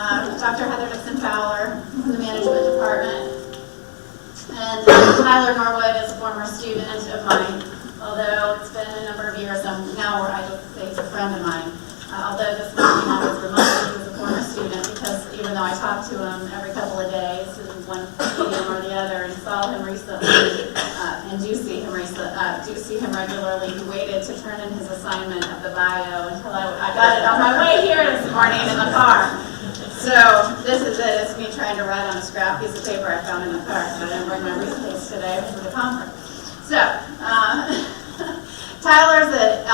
Dr. Heather Dixon-Fowler from the management department. And Tyler Norwood is a former student of mine, although it's been a number of years now where I would say he's a friend of mine. Although this morning I was reminded he was a former student because even though I talk to him every couple of days in one medium or the other and saw him recently and do see him regularly, he waited to turn in his assignment of the bio until I got it on my way here this morning in the car. So this is it. It's me trying to write on a scrap piece of paper I found in the car, so I didn't bring my briefcase today for the conference. So Tyler's at,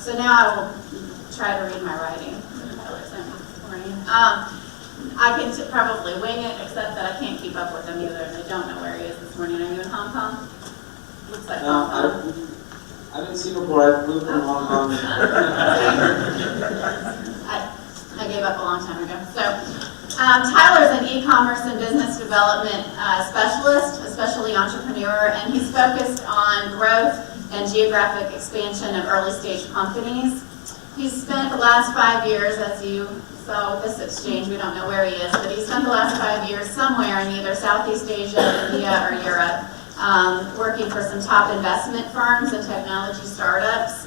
so now I will try to read my writing. Tyler's in this morning. I can probably wing it, except that I can't keep up with him either, and I don't know where he is this morning. Are you in Hong Kong? Looks like Hong Kong. I'm in Singapore. I flew from Hong Kong. I gave up a long time ago. So Tyler's an e-commerce and business development specialist, especially entrepreneur, and he's focused on growth and geographic expansion of early stage companies. He's spent the last 5 years, as you saw with this exchange, we don't know where he is, but he's spent the last 5 years somewhere in either Southeast Asia, India, or Europe, working for some top investment firms and technology startups,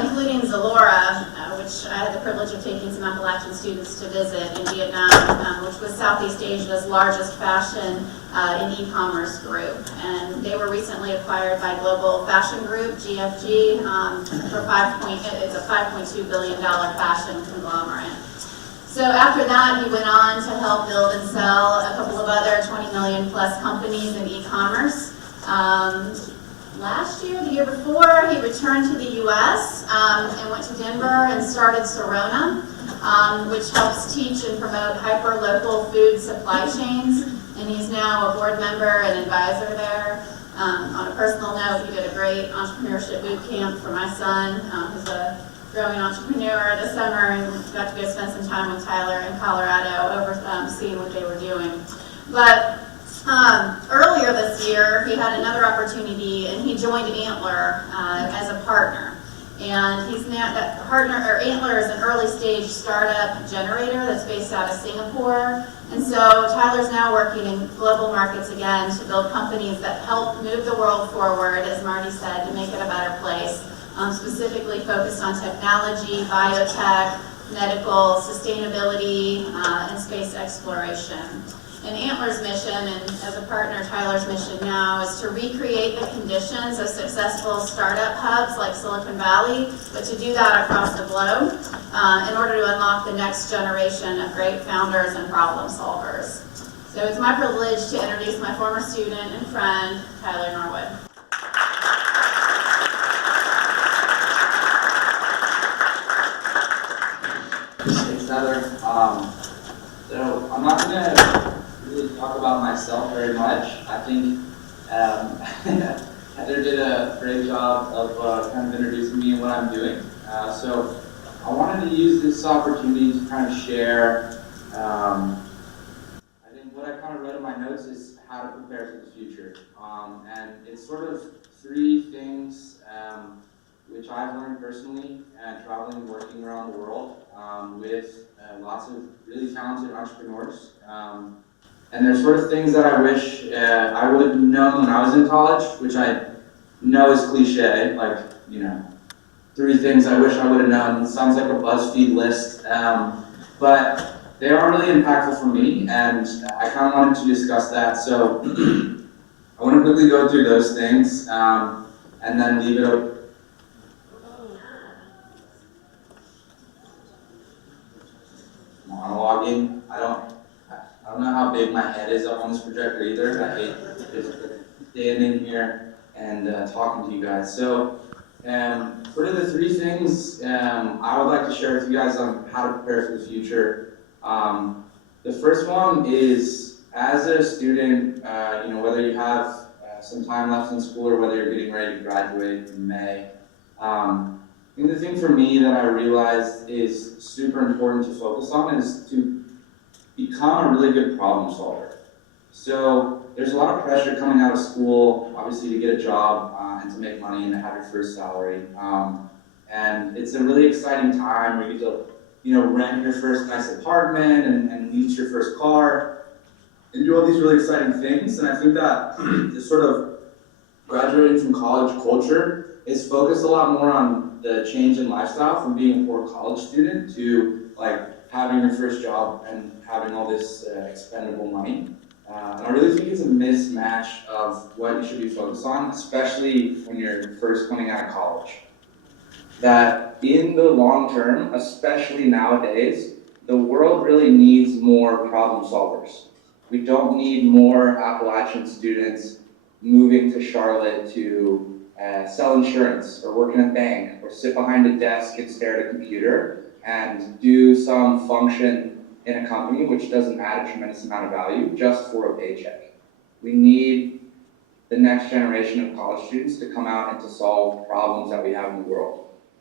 including Zalora, which I had the privilege of taking some Appalachian students to visit in Vietnam, which was Southeast Asia's largest fashion and e-commerce group. And they were recently acquired by global fashion group, GFG, for it's a $5.2 billion fashion conglomerate. So after that, he went on to help build and sell a couple of other 20 million plus companies in e-commerce. Last year, the year before, he returned to the U.S. And went to Denver and started Sorona, which helps teach and promote hyper-local food supply chains. And he's now a board member and advisor there. On a personal note, he did a great entrepreneurship boot camp for my son, who's a growing entrepreneur this summer, and got to go spend some time with Tyler in Colorado, seeing what they were doing. But earlier this year, he had another opportunity, and he joined Antler as a partner. And he's now Antler is an early stage startup generator that's based out of Singapore. And so Tyler's now working in global markets again to build companies that help move the world forward, as Marty said, to make it a better place. Specifically focused on technology, biotech, medical, sustainability, and space exploration. And Antler's mission, and as a partner, Tyler's mission now, is to recreate the conditions of successful startup hubs like Silicon Valley, but to do that across the globe in order to unlock the next generation of great founders and problem solvers. So it's my privilege to introduce my former student and friend, Tyler Norwood. Thanks, Heather. So I'm not going to really talk about myself very much. I think Heather did a great job of kind of introducing me and what I'm doing. So I wanted to use this opportunity to kind of share, I think what I kind of wrote in my notes is how to prepare for the future. And it's sort of three things which I've learned personally traveling and working around the world with lots of really talented entrepreneurs. And they're sort of things that I wish I would have known when I was in college, which I know is cliche, like, you know, three things I wish I would have known. It sounds like a BuzzFeed list, but they are really impactful for me, and I kind of wanted to discuss that. So I want to quickly go through those things, and then leave it open. Monologuing. I don't know how big my head is up on this projector either. I hate just standing here and talking to you guys. So what are the three things I would like to share with you guys on how to prepare for the future? The first one is, as a student, whether you have some time left in school or whether you're getting ready to graduate in May, I think the thing for me that I realized is super important to focus on is to become a really good problem solver. So there's a lot of pressure coming out of school, obviously, to get a job and to make money and to have your first salary. And it's a really exciting time where you get to rent your first nice apartment and lease your first car and do all these really exciting things. And I think that this sort of graduating from college culture is focused a lot more on the change in lifestyle from being a poor college student to like having your first job and having all this expendable money. And I really think it's a mismatch of what you should be focused on, especially when you're first coming out of college. That in the long term, especially nowadays, the world really needs more problem solvers. We don't need more Appalachian students moving to Charlotte to sell insurance or work in a bank or sit behind a desk and stare at a computer and do some function in a company which doesn't add a tremendous amount of value just for a paycheck. We need the next generation of college students to come out and to solve problems that we have in the world.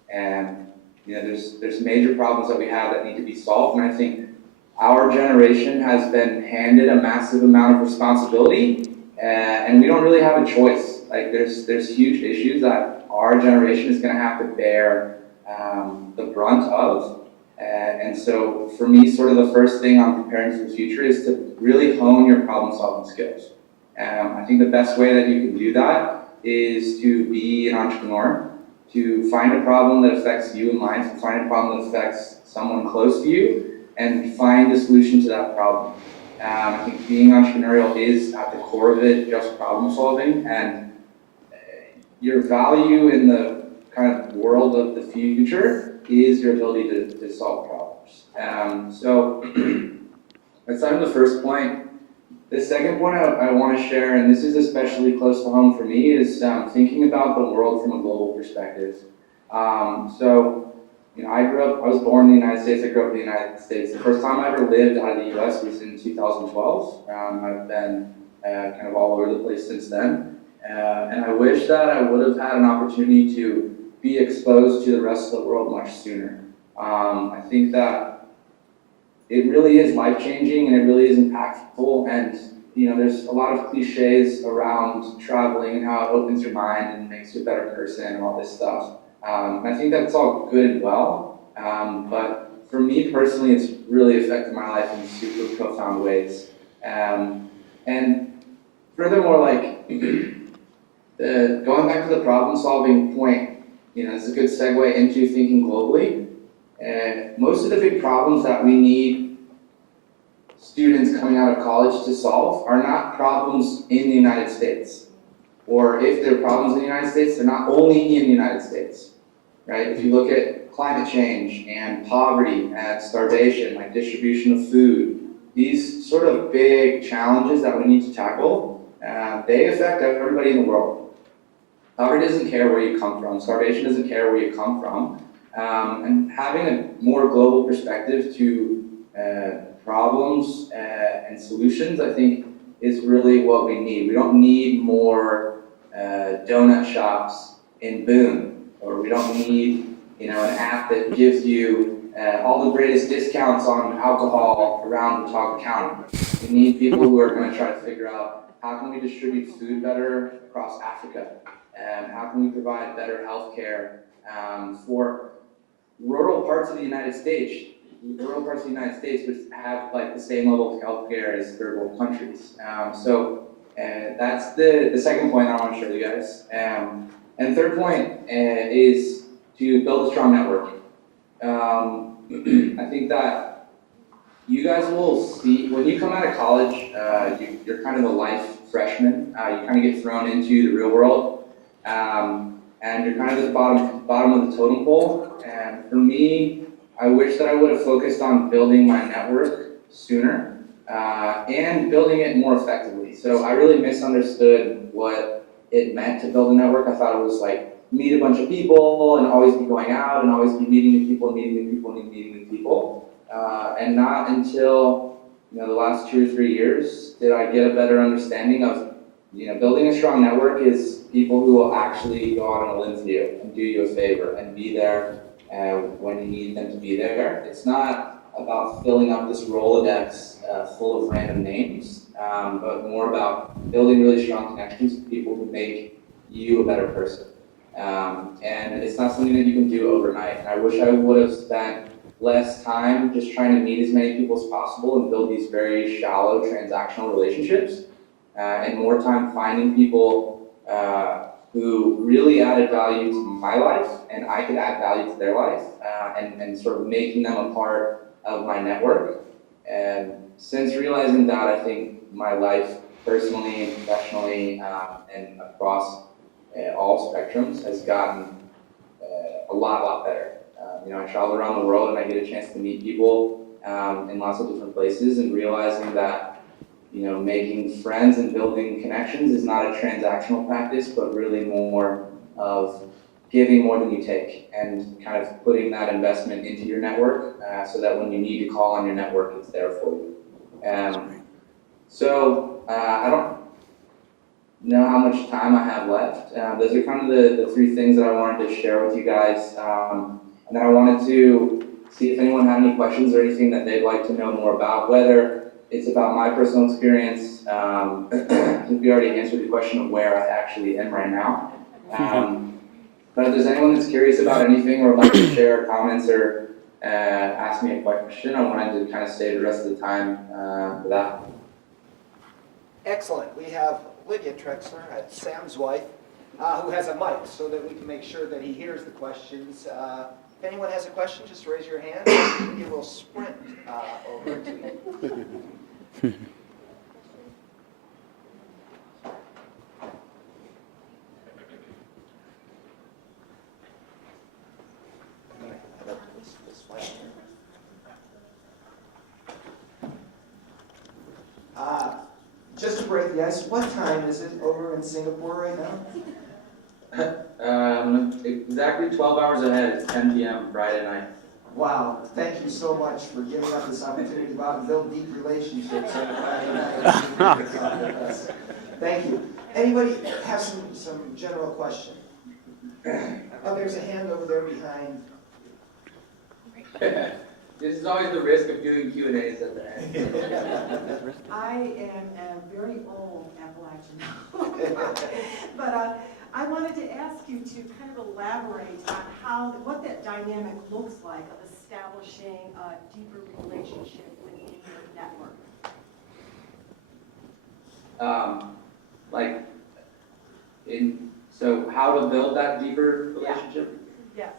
And there's major problems that we have that need to be solved, and I think our generation has been handed a massive amount of responsibility, and we don't really have a choice. Like there's huge issues that our generation is going to have to bear the brunt of. And so for me, sort of the first thing I'm preparing for the future is to really hone your problem-solving skills. I think the best way that you can do that is to be an entrepreneur, to find a problem that affects you in life, to find a problem that affects someone close to you, and find a solution to that problem. I think being entrepreneurial is at the core of it, just problem solving, and your value in the kind of world of the future is your ability to solve problems. So that's kind of the first point. The second point I want to share, and this is especially close to home for me, is thinking about the world from a global perspective. I was born in the United States, I grew up in the United States. The first time I ever lived out of the US was in 2012. I've been kind of all over the place since then. And I wish that I would have had an opportunity to be exposed to the rest of the world much sooner. I think that it really is life-changing and it really is impactful, and there's a lot of cliches around traveling and how it opens your mind and makes you a better person and all this stuff. And I think that's all good and well, but for me personally, it's really affected my life in super profound ways. And furthermore, like going back to the problem-solving point, it's a good segue into thinking globally. And most of the big problems that we need students coming out of college to solve are not problems in the United States. Or if they're problems in the United States, they're not only in the United States, right? If you look at climate change and poverty and starvation, like distribution of food, these sort of big challenges that we need to tackle, they affect everybody in the world. Poverty doesn't care where you come from. Starvation doesn't care where you come from. And having a more global perspective to problems and solutions, I think, is really what we need. We don't need more donut shops in Boone, or we don't need an app that gives you all the greatest discounts on alcohol around Watauga County. We need people who are going to try to figure out how can we distribute food better across Africa, and how can we provide better health care for rural parts of the United States. Rural parts of the United States which have like the same level of healthcare as third world countries. That's the second point I want to show you guys. And third point is to build a strong network. I think that you guys will see, when you come out of college, you're kind of a life freshman. You kind of get thrown into the real world. And you're kind of at the bottom of the totem pole. And for me, I wish that I would have focused on building my network sooner and building it more effectively. So I really misunderstood what it meant to build a network. I thought it was like meet a bunch of people and always be going out and always be meeting new people and meeting new people and meeting new people. And not until the last 2 or 3 years did I get a better understanding of building a strong network is people who will actually go out on a limb for you and do you a favor and be there when you need them to be there. It's not about filling up this Rolodex full of random names, but more about building really strong connections with people who make you a better person. And it's not something that you can do overnight. And I wish I would have spent less time just trying to meet as many people as possible and build these very shallow transactional relationships, and more time finding people who really added value to my life and I could add value to their life, and sort of making them a part of my network. And since realizing that, I think my life personally, professionally, and across all spectrums has gotten a lot better. I travel around the world and I get a chance to meet people in lots of different places, and realizing that making friends and building connections is not a transactional practice, but really more of giving more than you take, and kind of putting that investment into your network, so that when you need to call on your network, it's there for you. I don't know how much time I have left. Those are kind of the three things that I wanted to share with you guys. And then I wanted to see if anyone had any questions or anything that they'd like to know more about, whether it's about my personal experience. I think we already answered the question of where I actually am right now. But if there's anyone that's curious about anything or would like to share comments or ask me a question, I wanted to kind of save the rest of the time for that. Excellent. We have Lydia Trexler, Sam's wife, who has a mic so that we can make sure that he hears the questions. If anyone has a question, just raise your hand and Lydia will sprint over to you. Just to break the ice, what time is it over in Singapore right now? Exactly 12 hours ahead. It's 10 p.m. Friday night. Wow, thank you so much for giving up this opportunity to go out and build deep relationships on a Friday night with us. Thank you. Anybody have some general question? Oh, there's a hand over there behind. This is always the risk of doing Q&As at the end. I am a very old Appalachian, but I wanted to ask you to kind of elaborate on what that dynamic looks like of establishing a deeper relationship within your network. So how to build that deeper relationship? Yes.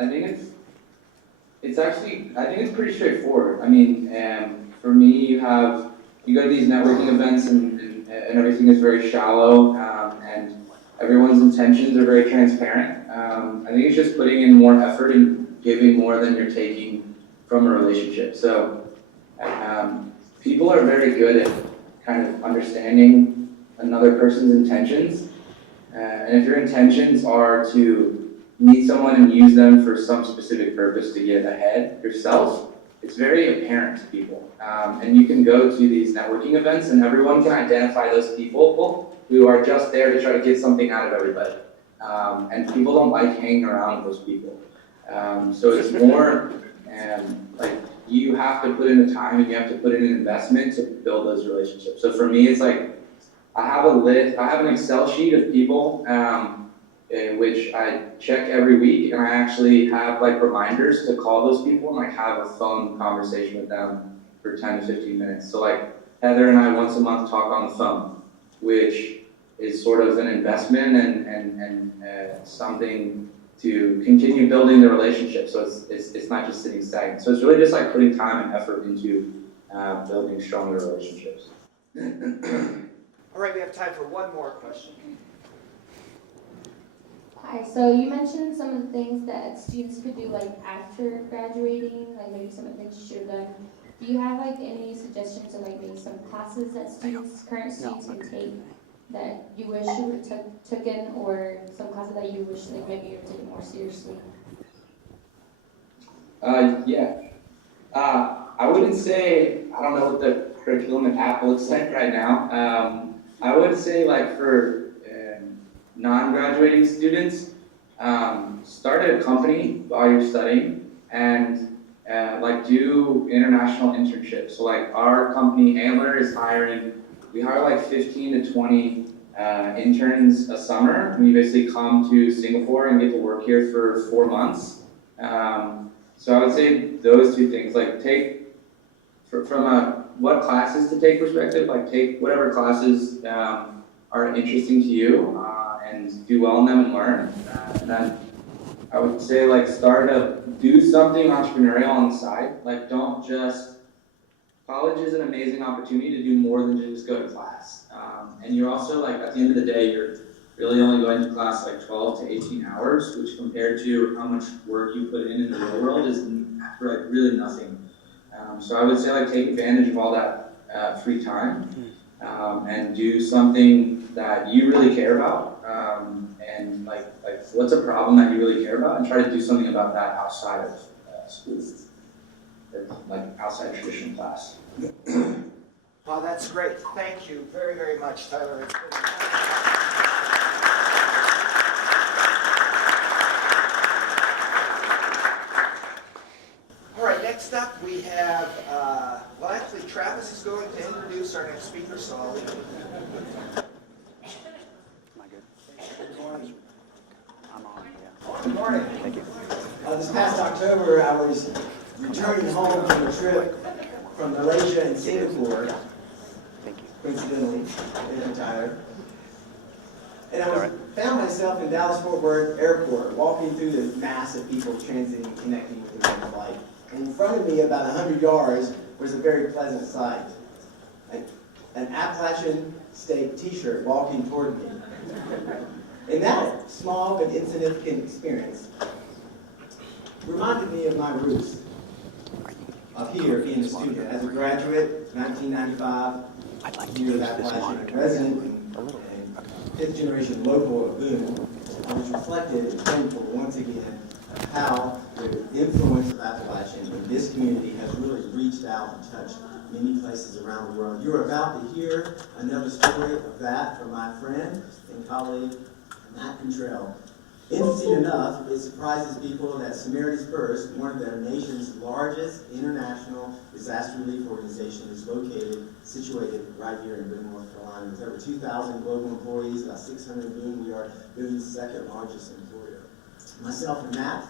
I think it's pretty straightforward. I mean, for me, you go to these networking events and everything is very shallow, and everyone's intentions are very transparent. I think it's just putting in more effort and giving more than you're taking from a relationship. So people are very good at kind of understanding another person's intentions, and if your intentions are to meet someone and use them for some specific purpose to get ahead yourself, it's very apparent to people. And you can go to these networking events and everyone can identify those people who are just there to try to get something out of everybody. And people don't like hanging around with those people. So it's more like you have to put in the time and you have to put in an investment to build those relationships. So for me, it's like I have an Excel sheet of people in which I check every week, and I actually have like reminders to call those people and like have a phone conversation with them for 10 to 15 minutes. So like Heather and I once a month talk on the phone, which is sort of an investment and something to continue building the relationship. So it's not just sitting stagnant. So it's really just like putting time and effort into building stronger relationships. All right, we have time for one more question. Hi, so you mentioned some of the things that students could do like after graduating, like maybe some of the things you should have done. Do you have like any suggestions on like maybe some classes that current students can take that you wish you would have taken, or some classes that you wish like maybe you would take more seriously? I wouldn't say, I don't know what the curriculum at Apple looks like right now. I would say like for non-graduating students, start a company while you're studying and like do international internships. So like our company, Antler, is hiring, we hire like 15 to 20 interns a summer. We basically come to Singapore and get to work here for 4 months. So I would say those two things, like from a what classes to take perspective, like take whatever classes are interesting to you and do well in them and learn. And then I would say like do something entrepreneurial on the side. Like don't just, college is an amazing opportunity to do more than just go to class. And you're also like, at the end of the day, you're really only going to class like 12 to 18 hours, which compared to how much work you put in the real world is like really nothing. So I would say like take advantage of all that free time and do something that you really care about. And like what's a problem that you really care about, and try to do something about that outside of school, like outside traditional class. Well, that's great. Thank you very, very much, Tyler. All right, next up we have, well, actually Travis is going to introduce our next speaker, so I'll leave it. Good morning. I'm on, yeah. Good morning. Thank you. This past October, I was returning home from a trip from Malaysia and Singapore, Thank you. coincidentally, and Tyler. And I found myself in Dallas-Fort Worth Airport, walking through the mass of people transiting and connecting with the red flight. And in front of me, about 100 yards, was a very pleasant sight. An Appalachian State t-shirt walking toward me. And that small but insignificant experience reminded me of my roots of here being a student. As a graduate, 1995, year of Appalachian resident and fifth generation local of Boone, I was reflected and thankful once again of how the influence of Appalachian in this community has really reached out and touched many places around the world. You're about to hear another story of that from my friend and colleague, Matt Contrell. Interesting enough, it surprises people that Samaritan's Purse, one of the nation's largest international disaster relief organizations, is situated right here in Boone, North Carolina. With over 2,000 global employees, about 600 in Boone, we are Boone's second largest employer. Myself and Matt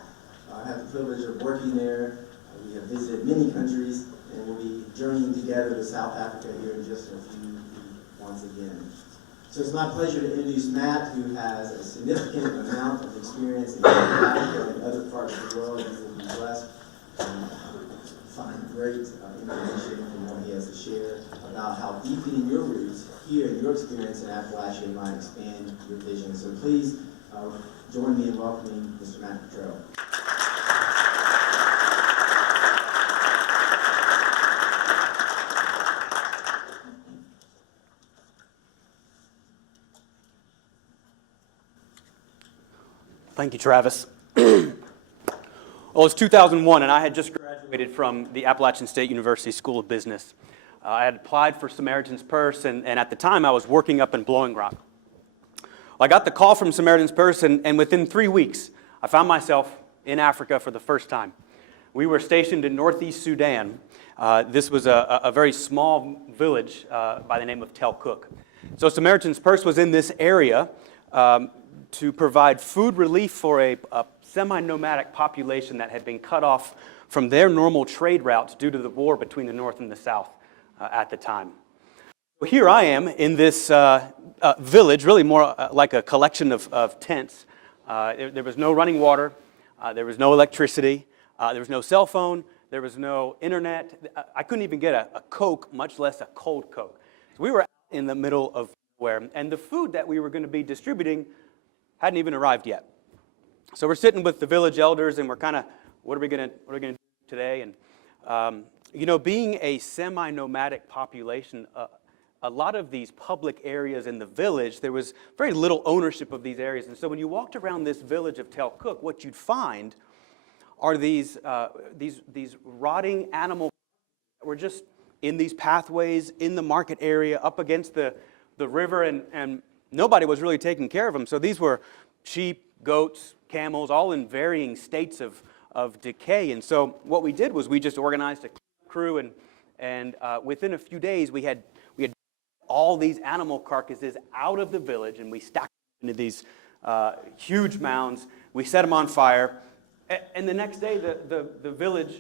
have the privilege of working there. We have visited many countries, and we'll be journeying together to South Africa here in just a few weeks once again. So it's my pleasure to introduce Matt, who has a significant amount of experience in Africa and other parts of the world. He will be blessed and find great information from what he has to share about how deepening your roots here and your experience in Appalachia might expand your vision. So please join me in welcoming Mr. Matt Contrell. Thank you, Travis. Well, it's 2001, and I had just graduated from the Appalachian State University School of Business. I had applied for Samaritan's Purse, and at the time, I was working up in Blowing Rock. Well, I got the call from Samaritan's Purse, and within 3 weeks, I found myself in Africa for the first time. We were stationed in northeast Sudan. This was a very small village by the name of Tel Cook. So Samaritan's Purse was in this area to provide food relief for a semi-nomadic population that had been cut off from their normal trade routes due to the war between the North and the South at the time. So here I am in this village, really more like a collection of tents. There was no running water, there was no electricity, there was no cell phone, there was no internet. I couldn't even get a Coke, much less a cold Coke. So we were out in the middle of nowhere, and the food that we were going to be distributing hadn't even arrived yet. So we're sitting with the village elders, and we're kind of, what are we going to do today? And being a semi-nomadic population, a lot of these public areas in the village, there was very little ownership of these areas. And so when you walked around this village of Tel Cook, what you'd find are these rotting animal that were just in these pathways in the market area up against the river, and nobody was really taking care of them. So these were sheep, goats, camels, all in varying states of decay. And so what we did was we just organized a crew, and within a few days we had all these animal carcasses out of the village, and we stacked them into these huge mounds. We set them on fire, And the next day, the village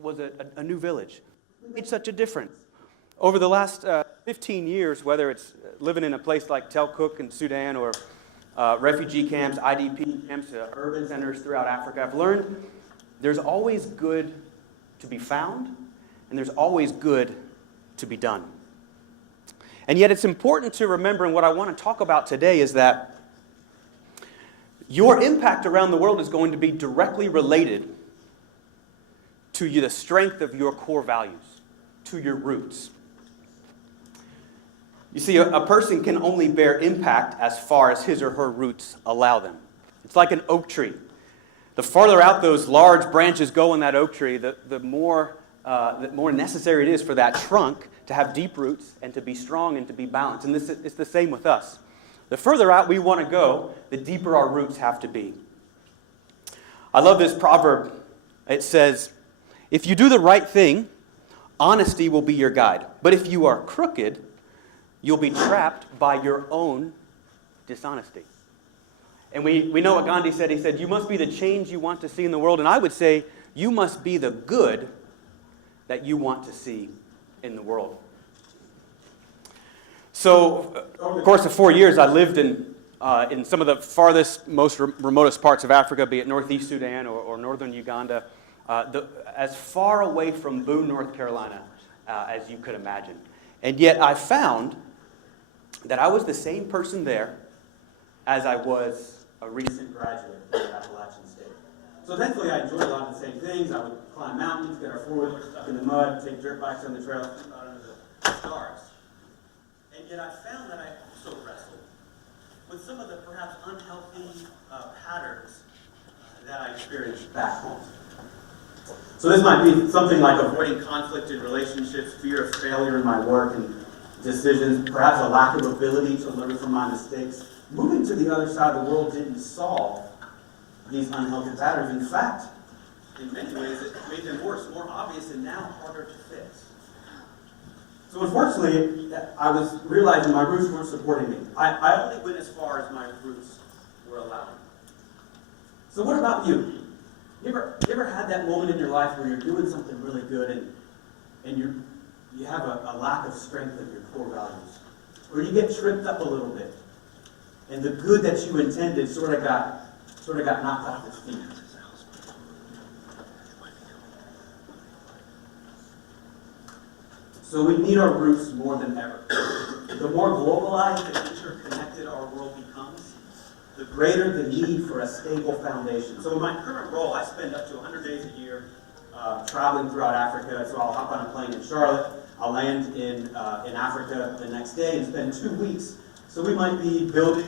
was a new village. It made such a difference. Over the last 15 years, whether it's living in a place like Tel Cook in Sudan or refugee camps, IDP camps, urban centers throughout Africa, I've learned there's always good to be found, and there's always good to be done. And yet it's important to remember, and what I want to talk about today is that your impact around the world is going to be directly related to the strength of your core values, to your roots. You see, a person can only bear impact as far as his or her roots allow them. It's like an oak tree. The farther out those large branches go in that oak tree, the more necessary it is for that trunk to have deep roots and to be strong and to be balanced. And it's the same with us. The further out we want to go, the deeper our roots have to be. I love this proverb. It says, if you do the right thing, honesty will be your guide. But if you are crooked, you'll be trapped by your own dishonesty. And we know what Gandhi said. He said, you must be the change you want to see in the world. And I would say, you must be the good that you want to see in the world. So, over the course of 4 years, I lived in some of the farthest, most remotest parts of Africa, be it northeast Sudan or northern Uganda, as far away from Boone, North Carolina, as you could imagine. And yet I found that I was the same person there as I was a recent graduate from Appalachian State. So thankfully I enjoyed a lot of the same things. I would climb mountains, get our four-wheelers stuck in the mud, take dirt bikes on the trail, under the stars. And yet I found that I also wrestled with some of the perhaps unhealthy patterns that I experienced back home. So this might be something like avoiding conflict in relationships, fear of failure in my work and decisions, perhaps a lack of ability to learn from my mistakes. Moving to the other side of the world didn't solve these unhealthy patterns. In fact, in many ways, it made them worse, more obvious, and now harder to fix. So unfortunately, I was realizing my roots weren't supporting me. I only went as far as my roots were allowing. So what about you? You ever had that moment in your life where you're doing something really good and you have a lack of strength of your core values? Or you get tripped up a little bit, and the good that you intended sort of got knocked off its feet. So we need our roots more than ever. The more globalized and interconnected our world becomes, the greater the need for a stable foundation. So in my current role, I spend up to 100 days a year traveling throughout Africa. So I'll hop on a plane in Charlotte, I'll land in Africa the next day and spend 2 weeks. So we might be building,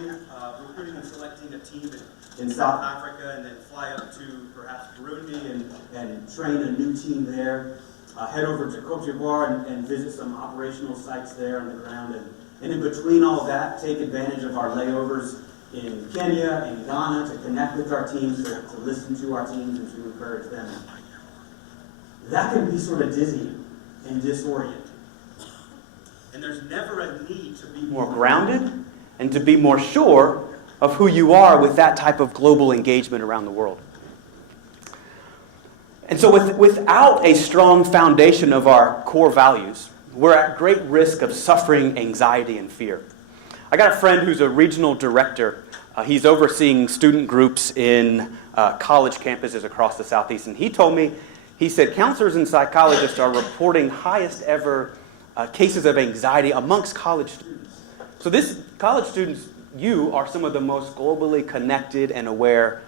recruiting and selecting a team in South Africa, and then fly up to perhaps Burundi and train a new team there. Head over to Cote d'Ivoire and visit some operational sites there on the ground. And in between all of that, take advantage of our layovers in Kenya and Ghana to connect with our teams, to listen to our teams and to encourage them. That can be sort of dizzying and disorienting. And there's never a need to be more grounded and to be more sure of who you are with that type of global engagement around the world. And so without a strong foundation of our core values, we're at great risk of suffering anxiety and fear. I got a friend who's a regional director. He's overseeing student groups in college campuses across the Southeast. And he told me, he said, counselors and psychologists are reporting highest ever cases of anxiety amongst college students. So college students, you are some of the most globally connected and aware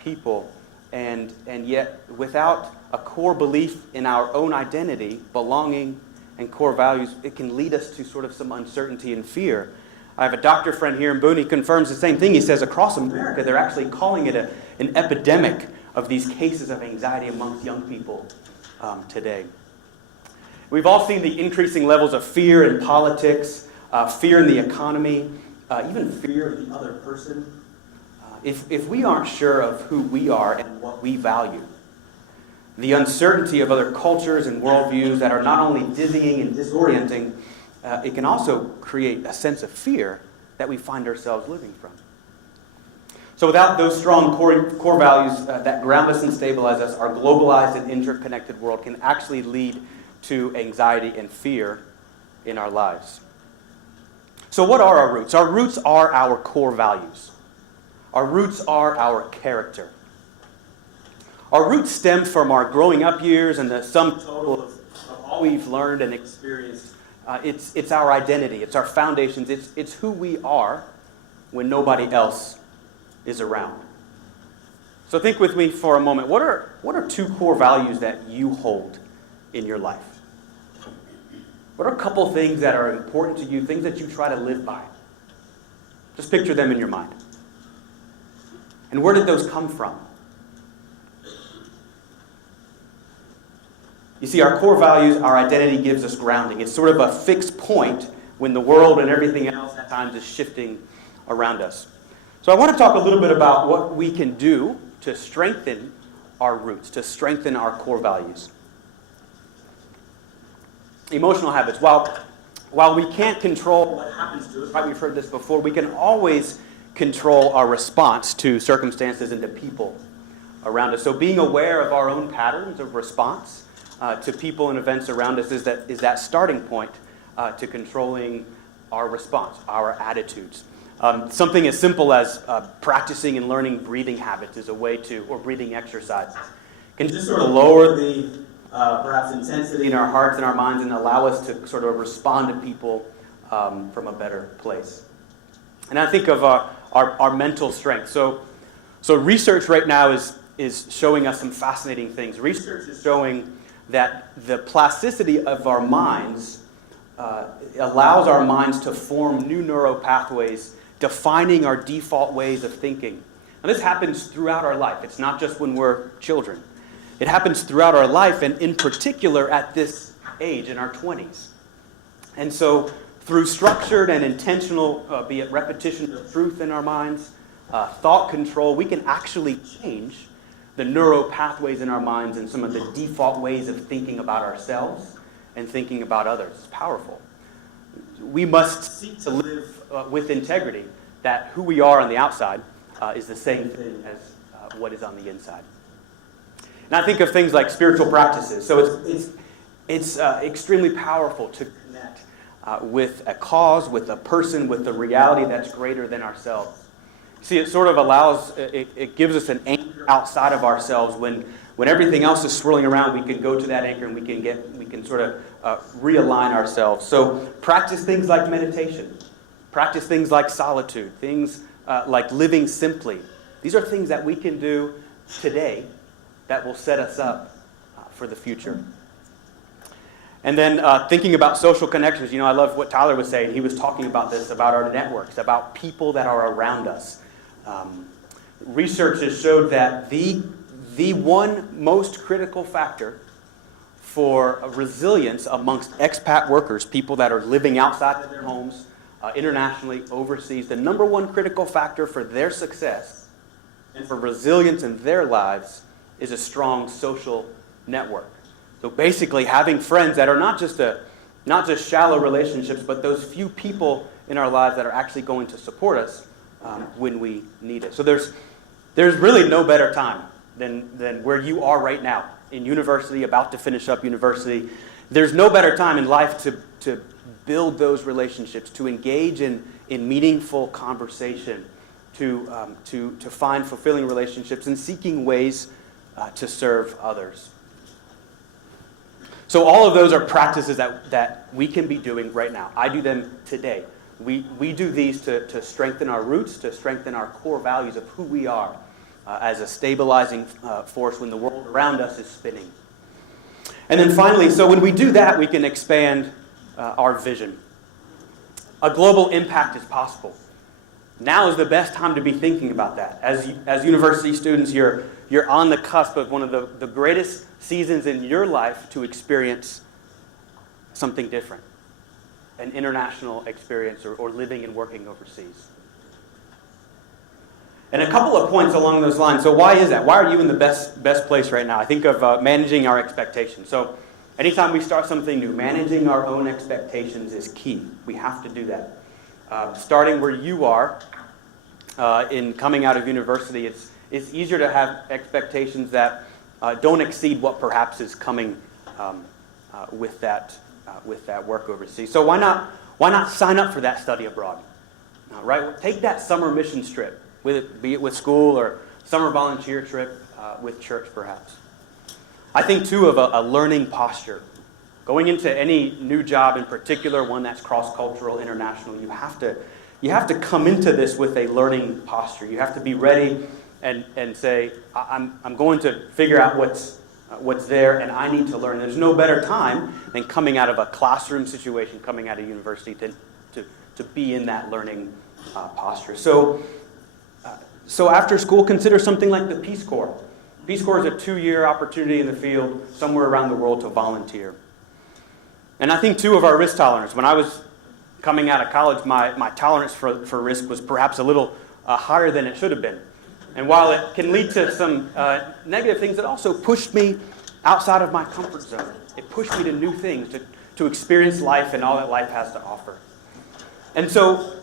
people. And yet, without a core belief in our own identity, belonging, and core values, it can lead us to sort of some uncertainty and fear. I have a doctor friend here in Boone. He confirms the same thing. He says across America, they're actually calling it an epidemic of these cases of anxiety amongst young people today. We've all seen the increasing levels of fear in politics, fear in the economy, even fear of the other person. If we aren't sure of who we are and what we value, the uncertainty of other cultures and worldviews that are not only dizzying and disorienting, it can also create a sense of fear that we find ourselves living from. So without those strong core values that ground us and stabilize us, our globalized and interconnected world can actually lead to anxiety and fear in our lives. So what are our roots? Our roots are our core values. Our roots are our character. Our roots stem from our growing up years and the sum total of all we've learned and experienced. It's our identity. It's our foundations. It's who we are when nobody else is around. So think with me for a moment. What are two core values that you hold in your life? What are a couple things that are important to you, things that you try to live by? Just picture them in your mind. And where did those come from? You see, our core values, our identity gives us grounding. It's sort of a fixed point when the world and everything else at times is shifting around us. So I want to talk a little bit about what we can do to strengthen our roots, to strengthen our core values. Emotional habits. While we can't control what happens to us, right, we've heard this before, we can always control our response to circumstances and to people around us. So being aware of our own patterns of response to people and events around us is that starting point to controlling our response, our attitudes. Something as simple as practicing and learning breathing habits is a way to, or breathing exercises, can just sort of lower the perhaps intensity in our hearts and our minds and allow us to sort of respond to people from a better place. And I think of our mental strength. So research right now is showing us some fascinating things. Research is showing that the plasticity of our minds allows our minds to form new neural pathways, defining our default ways of thinking. And this happens throughout our life. It's not just when we're children. It happens throughout our life, and in particular at this age, in our 20s. And so through structured and intentional, be it repetition of truth in our minds, thought control, we can actually change the neural pathways in our minds and some of the default ways of thinking about ourselves and thinking about others. It's powerful. We must seek to live with integrity, that who we are on the outside is the same thing as what is on the inside. And I think of things like spiritual practices. So it's extremely powerful to connect with a cause, with a person, with a reality that's greater than ourselves. See, it sort of allows, it gives us an anchor outside of ourselves. When everything else is swirling around, we can go to that anchor and we can sort of realign ourselves. So practice things like meditation. Practice things like solitude. Things like living simply. These are things that we can do today that will set us up for the future. And then thinking about social connections. You know, I love what Tyler was saying. He was talking about this, about our networks, about people that are around us. Research has showed that the one most critical factor for resilience amongst expat workers, people that are living outside of their homes, internationally, overseas, the number one critical factor for their success and for resilience in their lives is a strong social network. So basically having friends that are not just shallow relationships, but those few people in our lives that are actually going to support us when we need it. So there's really no better time than where you are right now in university, about to finish up university. There's no better time in life to build those relationships, to engage in meaningful conversation, to find fulfilling relationships and seeking ways to serve others. So all of those are practices that we can be doing right now. I do them today. We do these to strengthen our roots, to strengthen our core values of who we are as a stabilizing force when the world around us is spinning. And then finally, so when we do that, we can expand our vision. A global impact is possible. Now is the best time to be thinking about that. As university students, you're on the cusp of one of the greatest seasons in your life to experience something different, an international experience or living and working overseas. And a couple of points along those lines. So why is that? Why are you in the best place right now? I think of managing our expectations. So anytime we start something new, managing our own expectations is key. We have to do that. Starting where you are in coming out of university, it's easier to have expectations that don't exceed what perhaps is coming with that work overseas. So why not sign up for that study abroad? Right? Take that summer mission trip, be it with school or summer volunteer trip with church perhaps. I think too of a learning posture. Going into any new job, in particular one that's cross-cultural, international, you have to come into this with a learning posture. You have to be ready and say, I'm going to figure out what's there, and I need to learn. There's no better time than coming out of a classroom situation, coming out of university, to be in that learning posture. So after school, consider something like the Peace Corps. Peace Corps is a 2-year opportunity in the field somewhere around the world to volunteer. And I think, too, of our risk tolerance. When I was coming out of college, my tolerance for risk was perhaps a little higher than it should have been. And while it can lead to some negative things, it also pushed me outside of my comfort zone. It pushed me to new things, to experience life and all that life has to offer. And so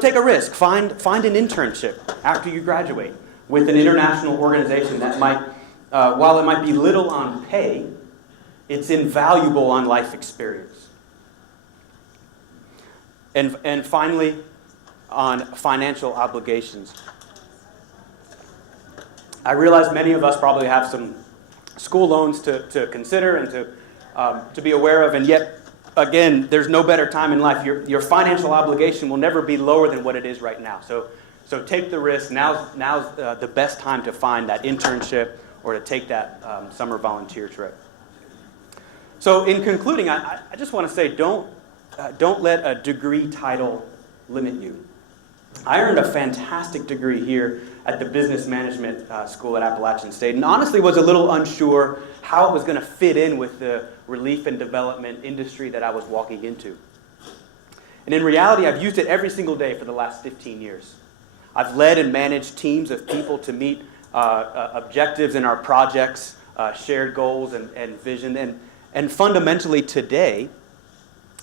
take a risk. Find an internship after you graduate with an international organization that might, while it might be little on pay, it's invaluable on life experience. And finally, on financial obligations. I realize many of us probably have some school loans to consider and to be aware of, and yet, again, there's no better time in life. Your financial obligation will never be lower than what it is right now. So take the risk. Now's the best time to find that internship or to take that summer volunteer trip. So in concluding, I just want to say, don't let a degree title limit you. I earned a fantastic degree here at the business management school at Appalachian State, and honestly was a little unsure how it was going to fit in with the relief and development industry that I was walking into. And in reality, I've used it every single day for the last 15 years. I've led and managed teams of people to meet objectives in our projects, shared goals and vision. And fundamentally today,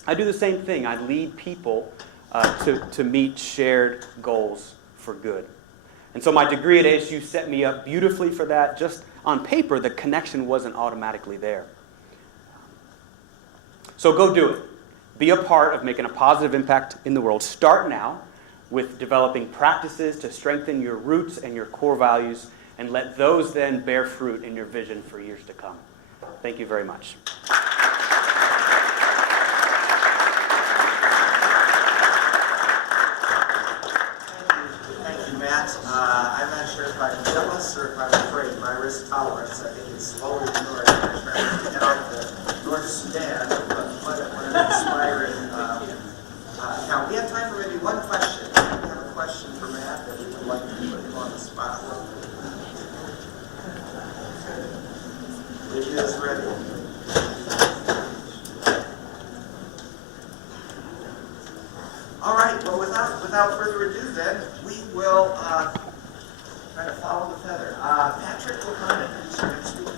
I do the same thing. I lead people to meet shared goals for good. And so my degree at ASU set me up beautifully for that. Just on paper, the connection wasn't automatically there. So go do it. Be a part of making a positive impact in the world. Start now with developing practices to strengthen your roots and your core values, and let those then bear fruit in your vision for years to come. Thank you very much. Thank you, Matt. I'm not sure if I'm jealous or if I'm afraid. My risk tolerance, I think, is lower than yours. I'm trying to get out to North Sudan, but what an inspiring account. We have time for maybe one question. We have a question for Matt that we would like to put him on the spot with. It is ready. All right, well, without further ado then, we will try to follow the feather. Patrick will come and introduce our next speaker.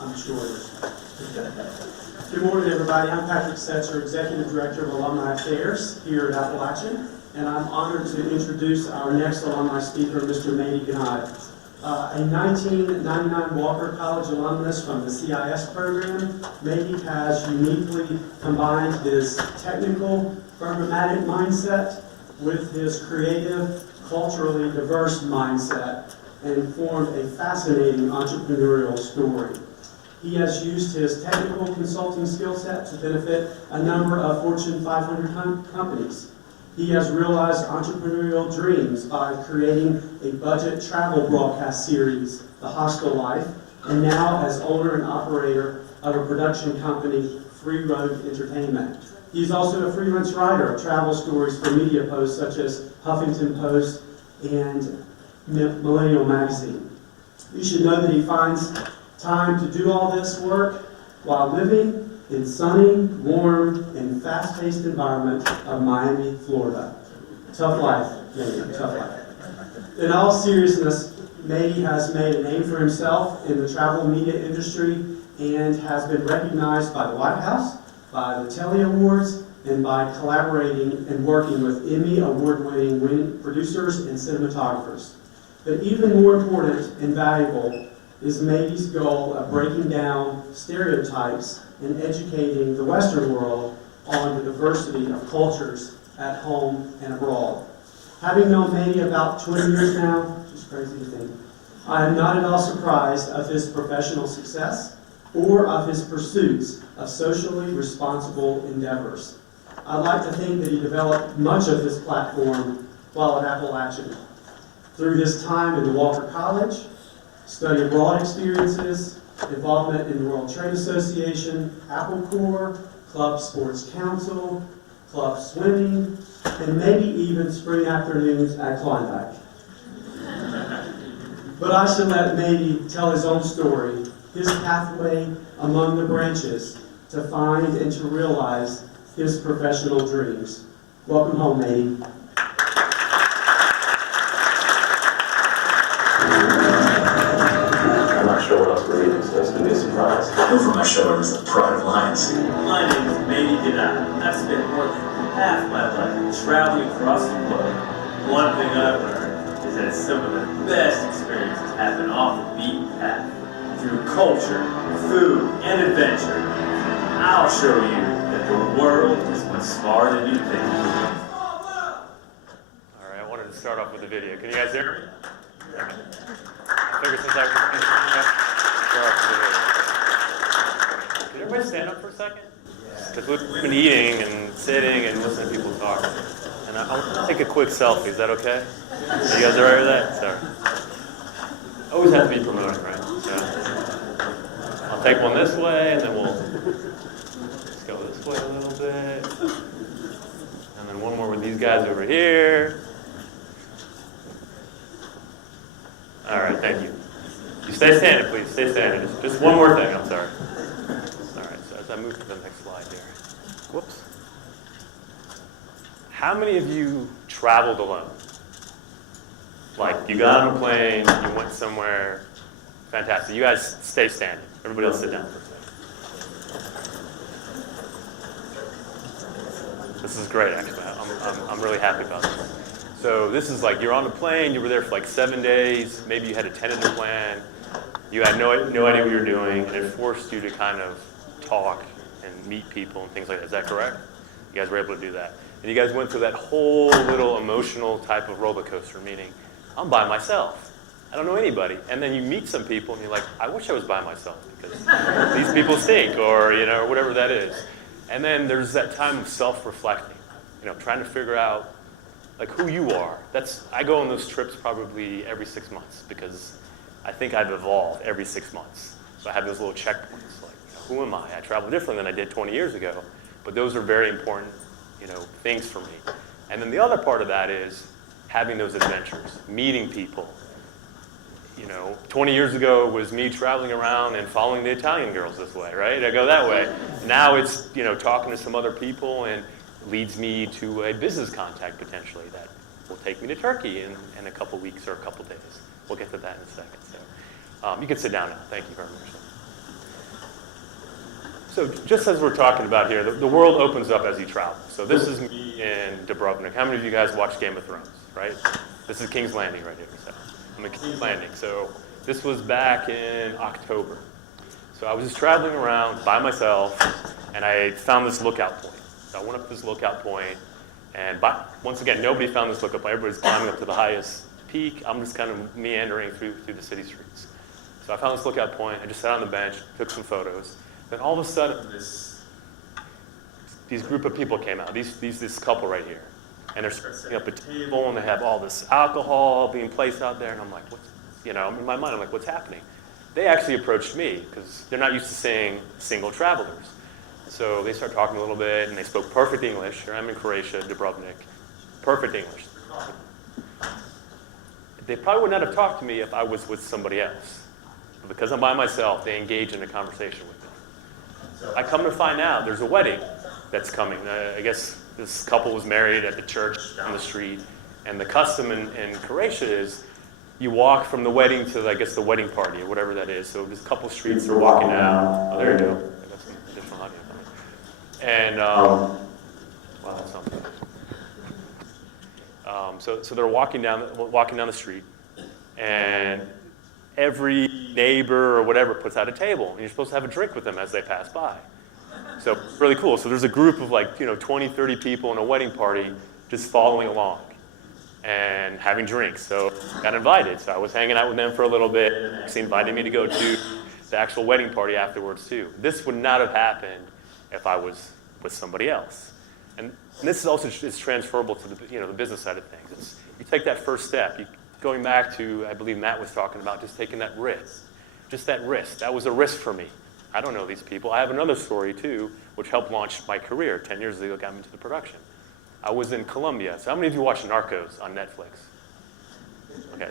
I'm sure. Good morning, everybody. I'm Patrick Setzer, Executive Director of Alumni Affairs here at Appalachian, and I'm honored to introduce our next alumni speaker, Mr. Mehdi Ghanai. A 1999 Walker College alumnus from the CIS program, Mehdi has uniquely combined his technical, programmatic mindset with his creative, culturally diverse mindset and formed a fascinating entrepreneurial story. He has used his technical consulting skill set to benefit a number of Fortune 500 companies. He has realized entrepreneurial dreams by creating a budget travel broadcast series, The Hostel Life, and now as owner and operator of a production company, Free Road Entertainment. He's also a freelance writer of travel stories for media posts such as Huffington Post and Millennial Magazine. You should know that he finds time to do all this work while living in sunny, warm, and fast-paced environment of Miami, Florida. Tough life, Mehdi, tough life. In all seriousness, Mehdi has made a name for himself in the travel media industry and has been recognized by the White House, by the Telly Awards, and by collaborating and working with Emmy award-winning producers and cinematographers. But even more important and valuable is Mady's goal of breaking down stereotypes and educating the Western world on the diversity of cultures at home and abroad. Having known Mady about 20 years now, which is crazy to think, I am not at all surprised of his professional success or of his pursuits of socially responsible endeavors. I'd like to think that he developed much of his platform while at Appalachian. Through his time in the Walker College, study abroad experiences, involvement in the World Trade Association, Apple Corps, Club Sports Council, club swimming, and maybe even spring afternoons at Klondike. But I should let Mady tell his own story, his pathway among the branches to find and to realize his professional dreams. Welcome home, Mady. I'm not sure what else we're eating, so it's going to be a surprise. Over my shoulder is the pride of Lions. My name is Mady Ganat. I've spent more than half my life traveling across the globe. One thing I've learned is that some of the best experiences happen off the beaten path. Through culture, food, and adventure, I'll show you that the world is much smarter than you think. All right, I wanted to start off with a video. Can you guys hear me? I figured since I was Can everybody stand up for a second? Because we've been eating and sitting and listening to people talk. And I want to take a quick selfie. Is that okay? Are you guys all right with that? Sorry. Always have to be promoting, right? So I'll take one this way, and then we'll just go this way a little bit. And then one more with these guys over here. All right, thank you. You stay standing, please. Stay standing. Just one more thing. I'm sorry. All right, so as I move to the next slide here. Whoops. How many of you traveled alone? Like, you got on a plane, you went somewhere. Fantastic. You guys stay standing. Everybody else sit down for a second. This is great, actually. I'm really happy about this. So this is like, you're on a plane, you were there for like 7 days, maybe you had a tentative plan, you had no idea what you were doing, and it forced you to kind of talk and meet people and things like that. Is that correct? You guys were able to do that. And you guys went through that whole little emotional type of roller coaster, meaning, I'm by myself. I don't know anybody. And then you meet some people and you're like, I wish I was by myself because these people stink, or, you know, or whatever that is. And then there's that time of self-reflecting, you know, trying to figure out like who you are. I go on those trips probably every 6 months because I think I've evolved every 6 months. So I have those little checkpoints, like, you know, who am I? I travel different than I did 20 years ago, but those are very important, you know, things for me. And then the other part of that is having those adventures, meeting people. You know, 20 years ago was me traveling around and following the Italian girls this way, right? I go that way. Now it's, you know, talking to some other people and leads me to a business contact potentially that will take me to Turkey in a couple weeks or a couple days. We'll get to that in a second. So you can sit down now. Thank you very much. So just as we're talking about here, the world opens up as you travel. So this is me in Dubrovnik. How many of you guys watch Game of Thrones, right? This is King's Landing right here. So I'm at King's Landing. So this was back in October. So I was just traveling around by myself, and I found this lookout point. So I went up to this lookout point, and once again, nobody found this lookout point. Everybody's climbing up to the highest peak. I'm just kind of meandering through the city streets. So I found this lookout point. I just sat on the bench, took some photos. Then all of a sudden, these group of people came out. This couple right here, and they're setting up a table, and they have all this alcohol being placed out there. And I'm like, in my mind, I'm like, what's happening? They actually approached me because they're not used to seeing single travelers. So they started talking a little bit, and they spoke perfect English. I'm in Croatia, Dubrovnik. Perfect English. They probably would not have talked to me if I was with somebody else. But because I'm by myself, they engage in a conversation with me. So I come to find out there's a wedding that's coming. I guess this couple was married at the church down the street. And the custom in Croatia is you walk from the wedding to, I guess, the wedding party or whatever that is. So there's a couple streets they're walking down. Oh, there you go. I got some additional audio coming. And, wow, that's something. So they're walking down the street, and every neighbor or whatever puts out a table, and you're supposed to have a drink with them as they pass by. So really cool. So there's a group of like, 20, 30 people in a wedding party just following along and having drinks. So I got invited. So I was hanging out with them for a little bit. They invited me to go to the actual wedding party afterwards too. This would not have happened if I was with somebody else. And this is also is transferable to the business side of things. You take that first step. Going back to, I believe Matt was talking about, just taking that risk. Just that risk. That was a risk for me. I don't know these people. I have another story too, which helped launch my career. 10 years ago, got me into the production. I was in Colombia. So how many of you watch Narcos on Netflix? Okay.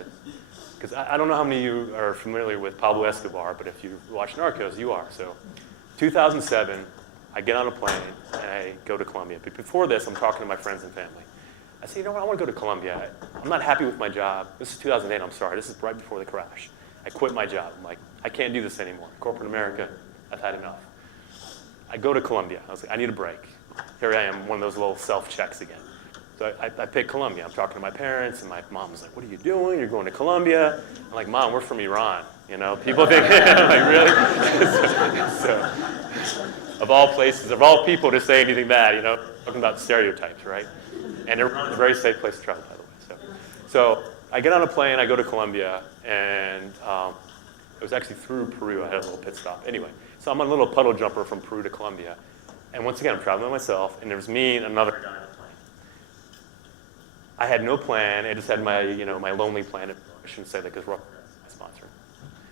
Because I don't know how many of you are familiar with Pablo Escobar, but if you watch Narcos, you are. So 2007, I get on a plane and I go to Colombia. But before this, I'm talking to my friends and family. I say, you know what, I want to go to Colombia. I'm not happy with my job. This is 2008, I'm sorry. This is right before the crash. I quit my job. I'm like, I can't do this anymore. Corporate America, I've had enough. I go to Colombia. I was like, I need a break. Here I am, one of those little self-checks again. So I pick Colombia. I'm talking to my parents, and my mom was like, what are you doing? You're going to Colombia? I'm like, Mom, we're from Iran. People think, I'm like, really? so, of all places, of all people to say anything bad, talking about stereotypes, right? And Iran's a very safe place to travel, by the way. So I get on a plane, I go to Colombia, and it was actually through Peru. I had a little pit stop. Anyway, so I'm on a little puddle jumper from Peru to Colombia. And once again, I'm traveling by myself, and there's me and another guy on the plane. I had no plan. I just had my, my lonely planet. I shouldn't say that because Rough is my sponsor.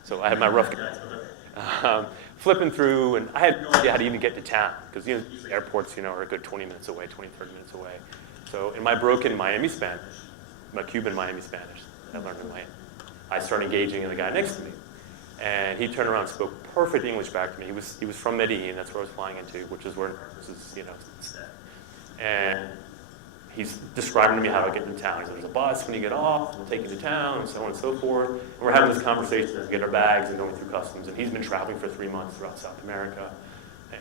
So I had my Rough flipping through, and I had no idea how to even get to town because airports, are a good 20 minutes away, 20, 30 minutes away. So in my broken Miami Spanish, my Cuban Miami Spanish I learned in Miami, I started engaging in the guy next to me. And he turned around and spoke perfect English back to me. He was from Medellin, that's where I was flying into, which is where this is, set. And he's describing to me how to get into town. He said, there's a bus when you get off, we'll take you to town, and so on and so forth. And we're having this conversation as we get our bags and going through customs. And he's been traveling for 3 months throughout South America,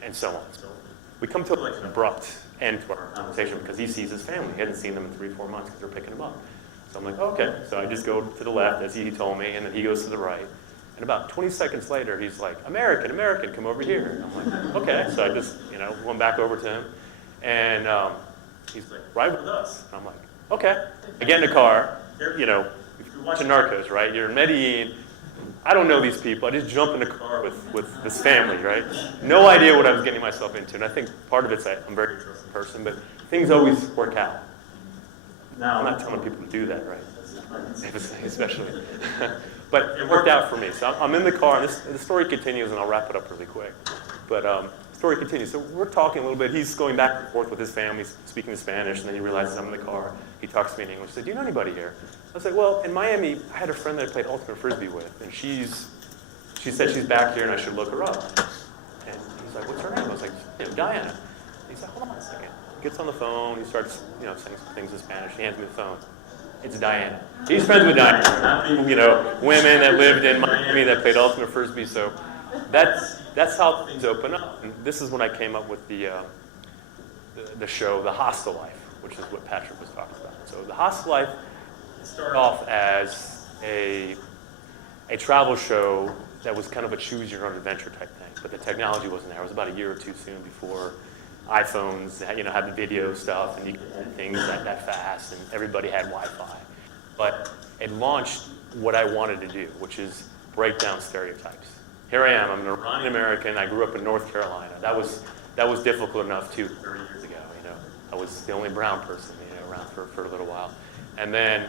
and so on. So we come to an abrupt end to our conversation because he sees his family. He hadn't seen them in 3-4 months because they're picking him up. So I'm like, okay. So I just go to the left, as he told me, and then he goes to the right. And about 20 seconds later, he's like, American, come over here. And I'm like, okay. So I just, went back over to him. And he's like, ride with us. And I'm like, okay. I get in the car. If you're watching Narcos, right? You're in Medellin. I don't know these people. I just jump in the car with this family, right? No idea what I was getting myself into. And I think part of it's I'm a very interesting person, but things always work out. Now, I'm not telling people to do that, right? Especially. But it worked out for me. So I'm in the car, and the story continues, and I'll wrap it up really quick. But the story continues. So we're talking a little bit. He's going back and forth with his family, speaking in Spanish, and then he realizes I'm in the car. He talks to me in English. He said, do you know anybody here? I was like, well, in Miami, I had a friend that I played ultimate frisbee with, and she said she's back here, and I should look her up. And he's like, what's her name? I was like, Diana. And he's like, hold on a second. He gets on the phone. He starts, saying some things in Spanish. He hands me the phone. It's Diana. He's friends with Diana. Women that lived in Miami that played ultimate frisbee. So that's how things open up. And this is when I came up with the show, The Hostel Life, which is what Patrick was talking about. So The Hostel Life started off as a travel show that was kind of a choose your own adventure type thing. But the technology wasn't there. It was about a year or two soon before iPhones, had the video stuff, and you could do things that fast, and everybody had Wi-Fi. But it launched what I wanted to do, which is break down stereotypes. Here I am, I'm an Iranian American, I grew up in North Carolina. That was difficult enough too 30 years ago, I was the only brown person, around for a little while. And then,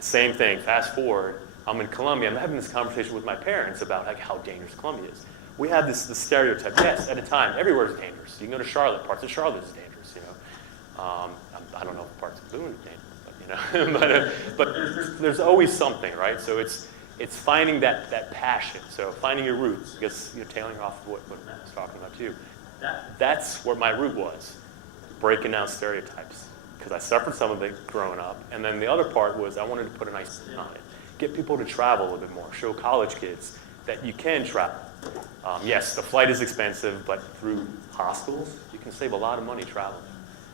same thing, fast forward, I'm in Colombia, I'm having this conversation with my parents about how dangerous Colombia is. We have this stereotype. Yes, at a time, everywhere is dangerous. You can go to Charlotte. Parts of Charlotte is dangerous. I don't know if parts of Boone is dangerous, but there's always something, right? So it's finding that passion. So finding your roots. I guess tailing off of what Matt was talking about too. That's where my root was, breaking down stereotypes. Because I suffered some of it growing up, and then the other part was I wanted to put a nice spin on it. get people to travel a little bit more, show college kids that you can travel. Yes, the flight is expensive, but through hostels, you can save a lot of money traveling.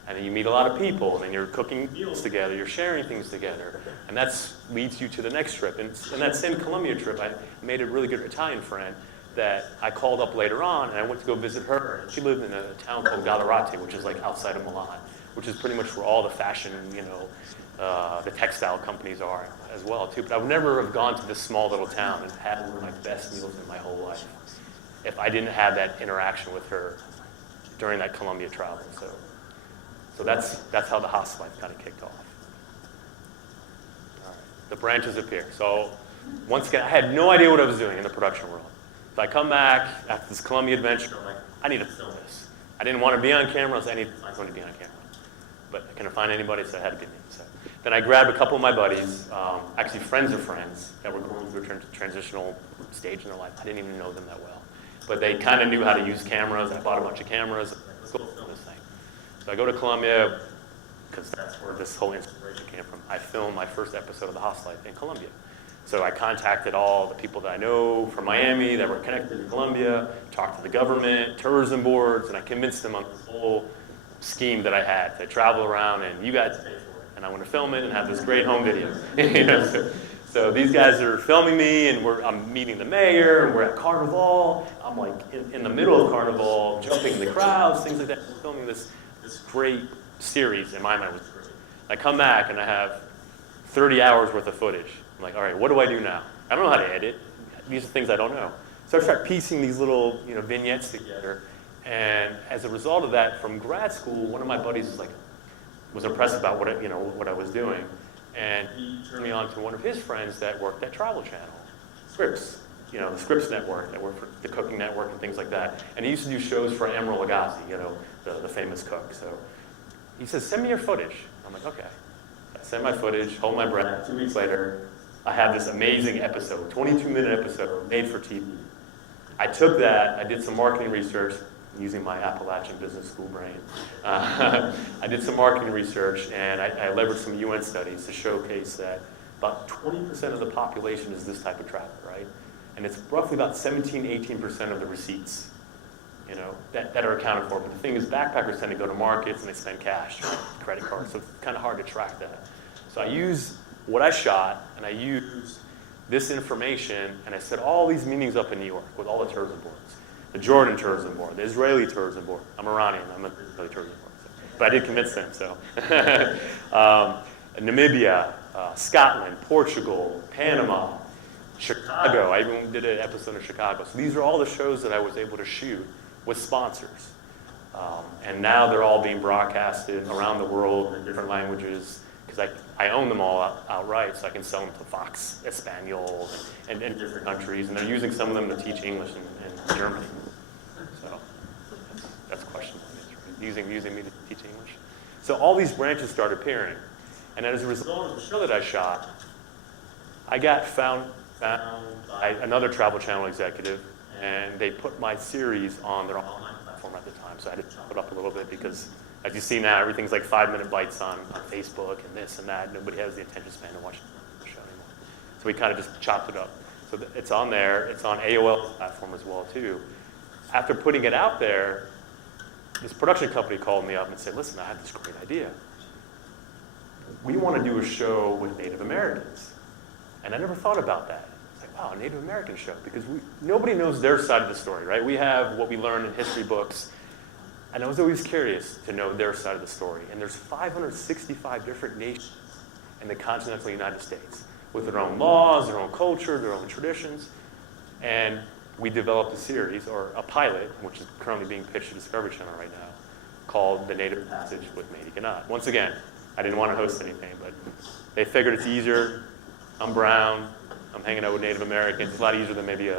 And then you meet a lot of people, and then you're cooking meals together, you're sharing things together, and that leads you to the next trip. And in that same Colombia trip, I made a really good Italian friend that I called up later on, and I went to go visit her. She lived in a town called Gallarate, which is like outside of Milan, which is pretty much where all the fashion, the textile companies are as well too. But I would never have gone to this small little town and had one of my best meals in my whole life if I didn't have that interaction with her during that Colombia travel. So that's how the host life kind of kicked off. All right. The branches appear. So once again, I had no idea what I was doing in the production world. So I come back after this Colombia adventure, I'm like, I need to film this. I didn't want to be on camera, so I need to find someone to be on camera. But I couldn't find anybody, so I had to be me. So then I grabbed a couple of my buddies, actually friends of friends, that were going through a transitional stage in their life. I didn't even know them that well. But they kind of knew how to use cameras. I bought a bunch of cameras. Let's go film this thing. So I go to Colombia, because that's where this whole inspiration came from. I filmed my first episode of The Host Life in Colombia. So I contacted all the people that I know from Miami that were connected to Colombia, talked to the government, tourism boards, and I convinced them on this whole scheme that I had to travel around, and you guys pay for it. And I want to film it and have this great home video. So these guys are filming me, and I'm meeting the mayor, and we're at Carnival. I'm like in the middle of Carnival, jumping in the crowds, things like that. We're filming this great series. In my mind, it was great. I come back and I have 30 hours worth of footage. I'm like, all right, what do I do now? I don't know how to edit. These are things I don't know. So I start piecing these little vignettes together. And as a result of that, from grad school, one of my buddies was impressed about what I was doing. And he turned me on to one of his friends that worked at Travel Channel, Scripps, the Scripps Network, that worked for the Cooking Network and things like that. And he used to do shows for Emeril Lagasse, the famous cook. So he says, send me your footage. I'm like, okay. I send my footage, hold my breath. 2 weeks later, I have this amazing episode, 22-minute episode, made for TV. I took that, I did some marketing research, using my Appalachian Business School brain. I did some marketing research, and I leveraged some UN studies to showcase that about 20% of the population is this type of traveler, right? And it's roughly about 17-18% of the receipts, that are accounted for. But the thing is, backpackers tend to go to markets and they spend cash, credit cards, so it's kind of hard to track that. So I use what I shot, and I use this information, and I set all these meetings up in New York with all the tourism boards. The Jordan Tourism Board, the Israeli Tourism Board. I'm Iranian, I'm an Israeli Tourism Board. But I did convince them, so. Namibia, Scotland, Portugal, Panama, Chicago. I even did an episode of Chicago. So these are all the shows that I was able to shoot with sponsors. And now they're all being broadcasted around the world in different languages, because I own them all outright, so I can sell them to Fox Espanol and different countries, and they're using some of them to teach English in Germany. So that's a question. Using me to teach English. So all these branches start appearing, and as a result of the show that I shot, I got found by another Travel Channel executive, and they put my series on their online platform at the time, so I had to chop it up a little bit because, as you see now, everything's like 5-minute bites on Facebook and this and that. Nobody has the attention span to watch the show anymore. So we kind of just chopped it up. So it's on there. It's on AOL's platform as well, too. After putting it out there, this production company called me up and said, listen, I have this great idea. We want to do a show with Native Americans. And I never thought about that. It's like, wow, a Native American show, because nobody knows their side of the story, right? We have what we learn in history books. And I was always curious to know their side of the story. And there's 565 different nations in the continental United States with their own laws, their own culture, their own traditions. And we developed a series, or a pilot, which is currently being pitched to Discovery Channel right now, called The Native Passage with Mady Ganot. Once again, I didn't want to host anything, but they figured it's easier. I'm brown. I'm hanging out with Native Americans. It's a lot easier than maybe an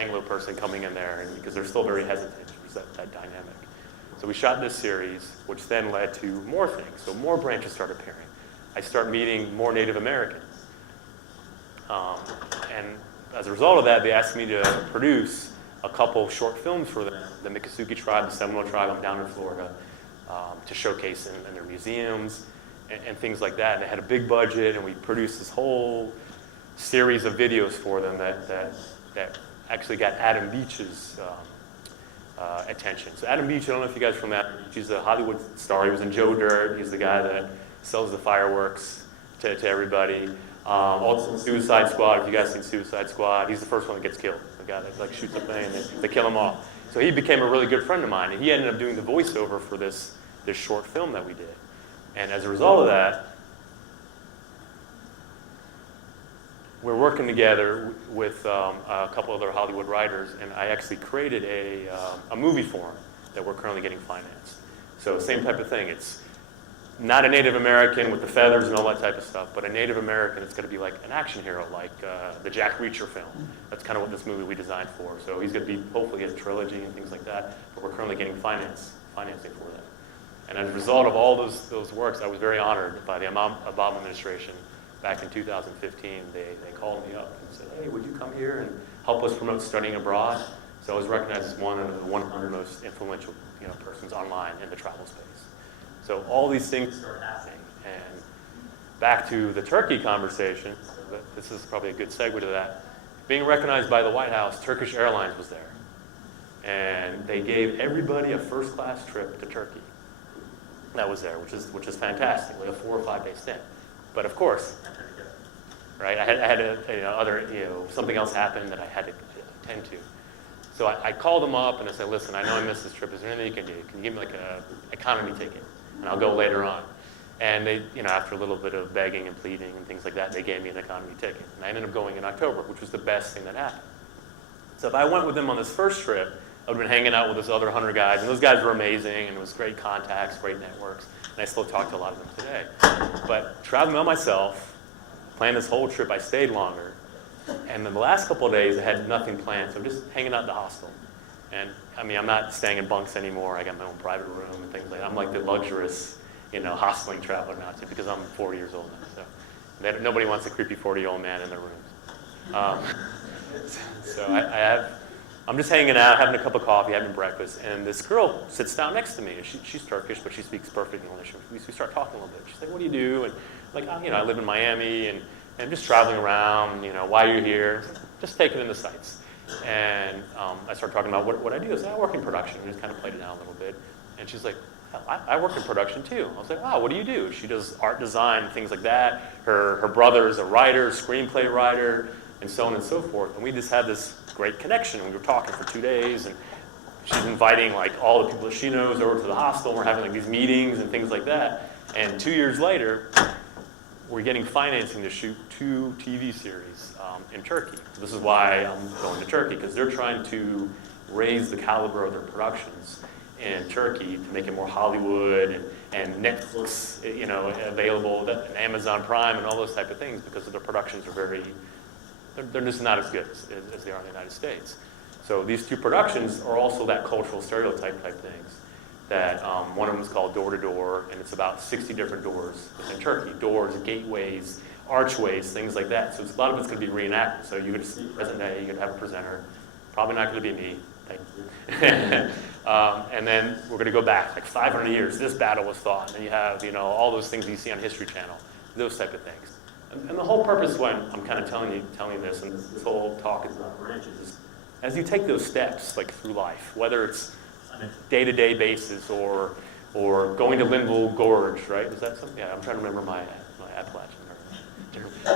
Anglo person coming in there, and because they're still very hesitant. That dynamic. So we shot this series, which then led to more things. So more branches start appearing. I start meeting more Native Americans. And as a result of that, they asked me to produce a couple short films for them, the Miccosukee tribe, the Seminole tribe. I'm down in Florida, to showcase in their museums. and things like that. And they had a big budget, and we produced this whole series of videos for them that actually got Adam Beach's attention. So Adam Beach, I don't know if you guys are from Adam Beach, he's a Hollywood star. He was in Joe Dirt. He's the guy that sells the fireworks to everybody. Also Suicide Squad, if you guys seen Suicide Squad, he's the first one that gets killed. The guy that like shoots a thing and they kill him all. So he became a really good friend of mine, and he ended up doing the voiceover for this short film that we did. And as a result of that, we're working together with a couple other Hollywood writers, and I actually created a movie for them that we're currently getting financed. So same type of thing. It's not a Native American with the feathers and all that type of stuff, but a Native American that's going to be like an action hero, like the Jack Reacher film. That's kind of what this movie we designed for. So he's going to be hopefully get a trilogy and things like that, but we're currently getting financing for that. And as a result of all those works, I was very honored by the Obama administration. Back in 2015, they called me up and said, hey, would you come here and help us promote studying abroad? So I was recognized as one of the 100 most influential persons online in the travel space. So all these things start happening. And back to the Turkey conversation, so this is probably a good segue to that. Being recognized by the White House, Turkish Airlines was there. And they gave everybody a first-class trip to Turkey. That was there, which is fantastic, like a 4 or 5 day stint. But of course, right? I had something else happened that I had to attend to. So I called them up and I said, listen, I know I missed this trip. Is there anything you can do? Can you give me like an economy ticket? And I'll go later on. And they, after a little bit of begging and pleading and things like that, they gave me an economy ticket. And I ended up going in October, which was the best thing that happened. So if I went with them on this first trip, I would have been hanging out with this other 100 guys, and those guys were amazing, and it was great contacts, great networks, and I still talk to a lot of them today. But traveling by myself, planned this whole trip, I stayed longer, and then the last couple of days I had nothing planned, so I'm just hanging out at the hostel. And I mean, I'm not staying in bunks anymore. I got my own private room and things like that. I'm like the luxurious, hosteling traveler now too, because I'm 40 years old now. So nobody wants a creepy 40-year-old man in their rooms. So I'm just hanging out, having a cup of coffee, having breakfast, and this girl sits down next to me. She's Turkish, but she speaks perfect English. We start talking a little bit. She's like, "What do you do?" And like, I live in Miami, and I'm just traveling around. Why are you here? Just taking in the sights. And I started talking about what I do. I said, I work in production. And just kind of played it down a little bit. And she's like, I work in production too. I was like, wow, what do you do? She does art design, things like that. Her brother is a writer, screenplay writer, and so on and so forth. And we just had this great connection. We were talking for 2 days, and she's inviting like all the people that she knows over to the hostel. We're having like these meetings and things like that. And 2 years later, we're getting financing to shoot 2 TV series in Turkey. This is why I'm going to Turkey, because they're trying to raise the caliber of their productions in Turkey to make it more Hollywood and Netflix, available, and Amazon Prime and all those type of things, because their productions are they're just not as good as they are in the United States. So these 2 productions are also that cultural stereotype type things. That one of them is called Door to Door, and it's about 60 different doors within Turkey. Doors, gateways, archways, things like that. So a lot of it's going to be reenacted. So you're going to see present day, you're going to have a presenter. Probably not going to be me. Thank you. And then we're going to go back like 500 years. This battle was fought. And then you have, all those things you see on History Channel, those type of things. And the whole purpose when I'm kind of telling you this, and this whole talk is about branches, is as you take those steps like through life, whether it's on a day-to-day basis or going to Linville Gorge, right? Is that something? Yeah, I'm trying to remember my Appalachian.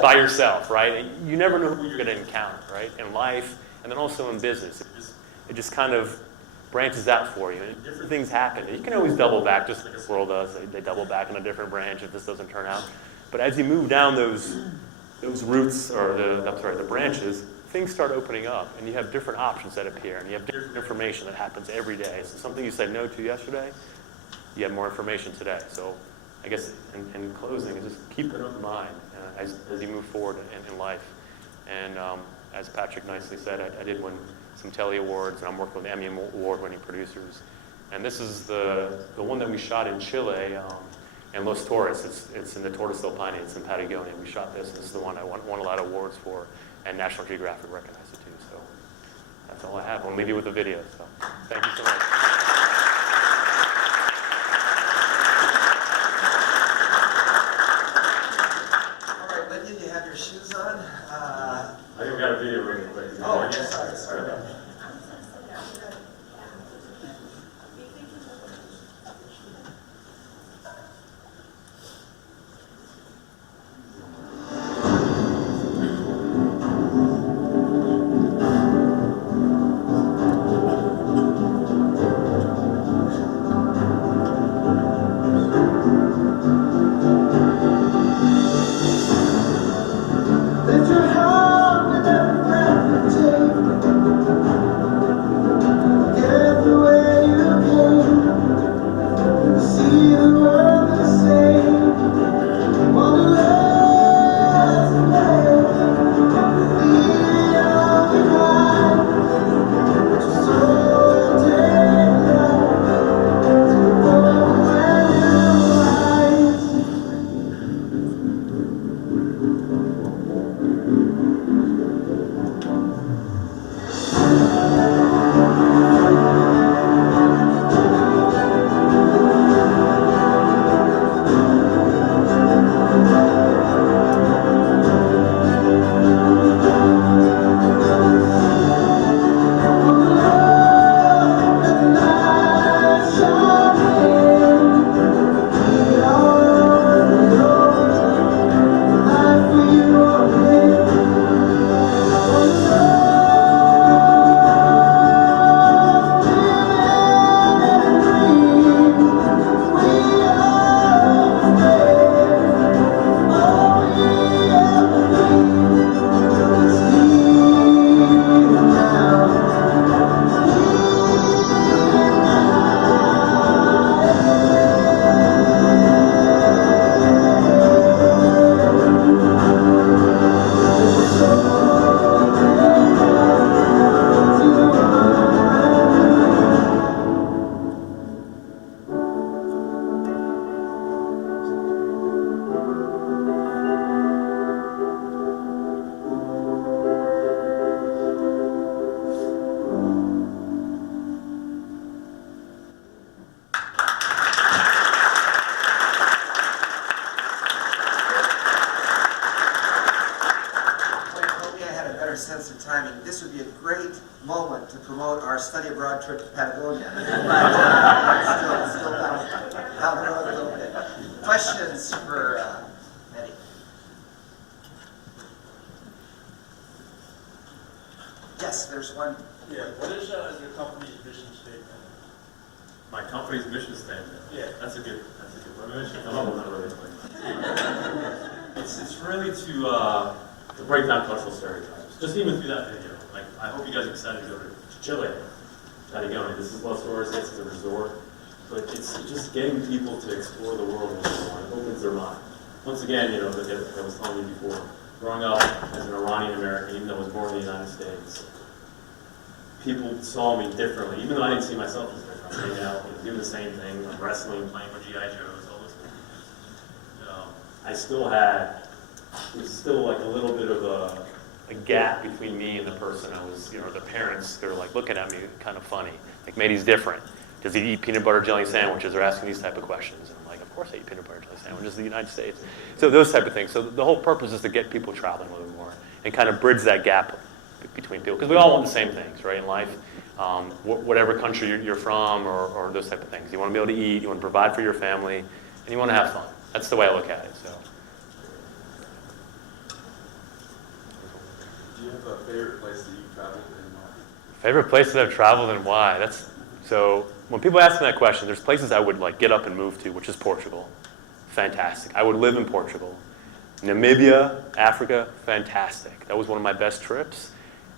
By yourself, right? And you never know who you're going to encounter, right? In life, and then also in business. It just kind of branches out for you, and different things happen. You can always double back, just like this world does. They double back in a different branch if this doesn't turn out. But as you move down those roots, or the branches, things start opening up, and you have different options that appear, and you have different information that happens every day. So something you said no to yesterday, you have more information today. So I guess in closing, just keep an open mind as you move forward in life. And as Patrick nicely said, I did win some Telly Awards, and I'm working with Emmy Award-winning producers. And this is the one that we shot in Chile, in Los Torres. It's in the Torres del Paine. It's in Patagonia. We shot this. This is the one I won a lot of awards for, and National Geographic recognized it too. So that's all I have. I'll leave you with a video. So thank you so much. with you, you have your shoes on. I think we got a video really quick. Oh, sorry. Lift your heart with every breath you take. Get the way you came. See the world the same. Wonderland's the way. Leave it all behind. Let your soul take flight to the world where you rise. Sense of timing. This would be a great moment to promote our study abroad trip to Patagonia. Still down the road a little bit. Questions for Eddie? Yes, there's one. Yeah, what is your company's mission statement? My company's mission statement? Yeah. That's a good one. Mission It's really to break down cultural stereotypes. Just even through that video. Like, I hope you guys are excited to go to Chile, Patagonia. This is Los Oros, it's a resort. But it's just getting people to explore the world a little more. It opens their mind. Once again, you know, like I was telling you before, growing up as an Iranian American, even though I was born in the United States, people saw me differently. Even though I didn't see myself as different. I'm hanging out, doing the same thing, I'm wrestling, playing with G.I. Joes, all those things. It was still like a little bit of a gap between me and the person I was, you know, the parents, they're like looking at me kind of funny. Like, Matey's different. Does he eat peanut butter jelly sandwiches? They're asking these type of questions. And I'm like, of course I eat peanut butter jelly sandwiches in the United States. So those type of things. So the whole purpose is to get people traveling a little more and kind of bridge that gap between people. Because we all want the same things, right, in life. Whatever country you're from or those type of things. You want to be able to eat, you want to provide for your family, and you want to have fun. That's the way I look at it. So. Do you have a favorite place that you've traveled and why? Favorite place that I've traveled and why? So when people ask me that question, there's places I would like get up and move to, which is Portugal. Fantastic. I would live in Portugal. Namibia, Africa, fantastic. That was one of my best trips.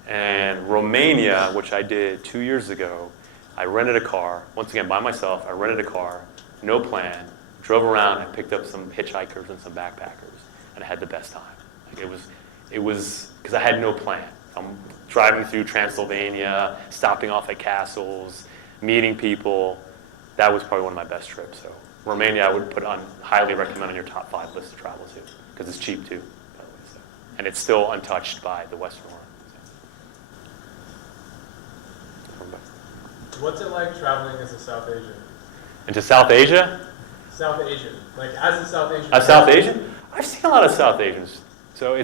And Romania, which I did 2 years ago, I rented a car. Once again, by myself, I rented a car, no plan, drove around and picked up some hitchhikers and some backpackers, and I had the best time. Like it was because I had no plan. I'm driving through Transylvania, stopping off at castles, meeting people. That was probably one of my best trips. So Romania, I would highly recommend on your top 5 list to travel to, because it's cheap too, by the way. So. And it's still untouched by the Western world. What's it like traveling as a South Asian? Into South Asia? South Asian. Like, as a South Asian. A South Asian? I've seen a lot of South Asians. So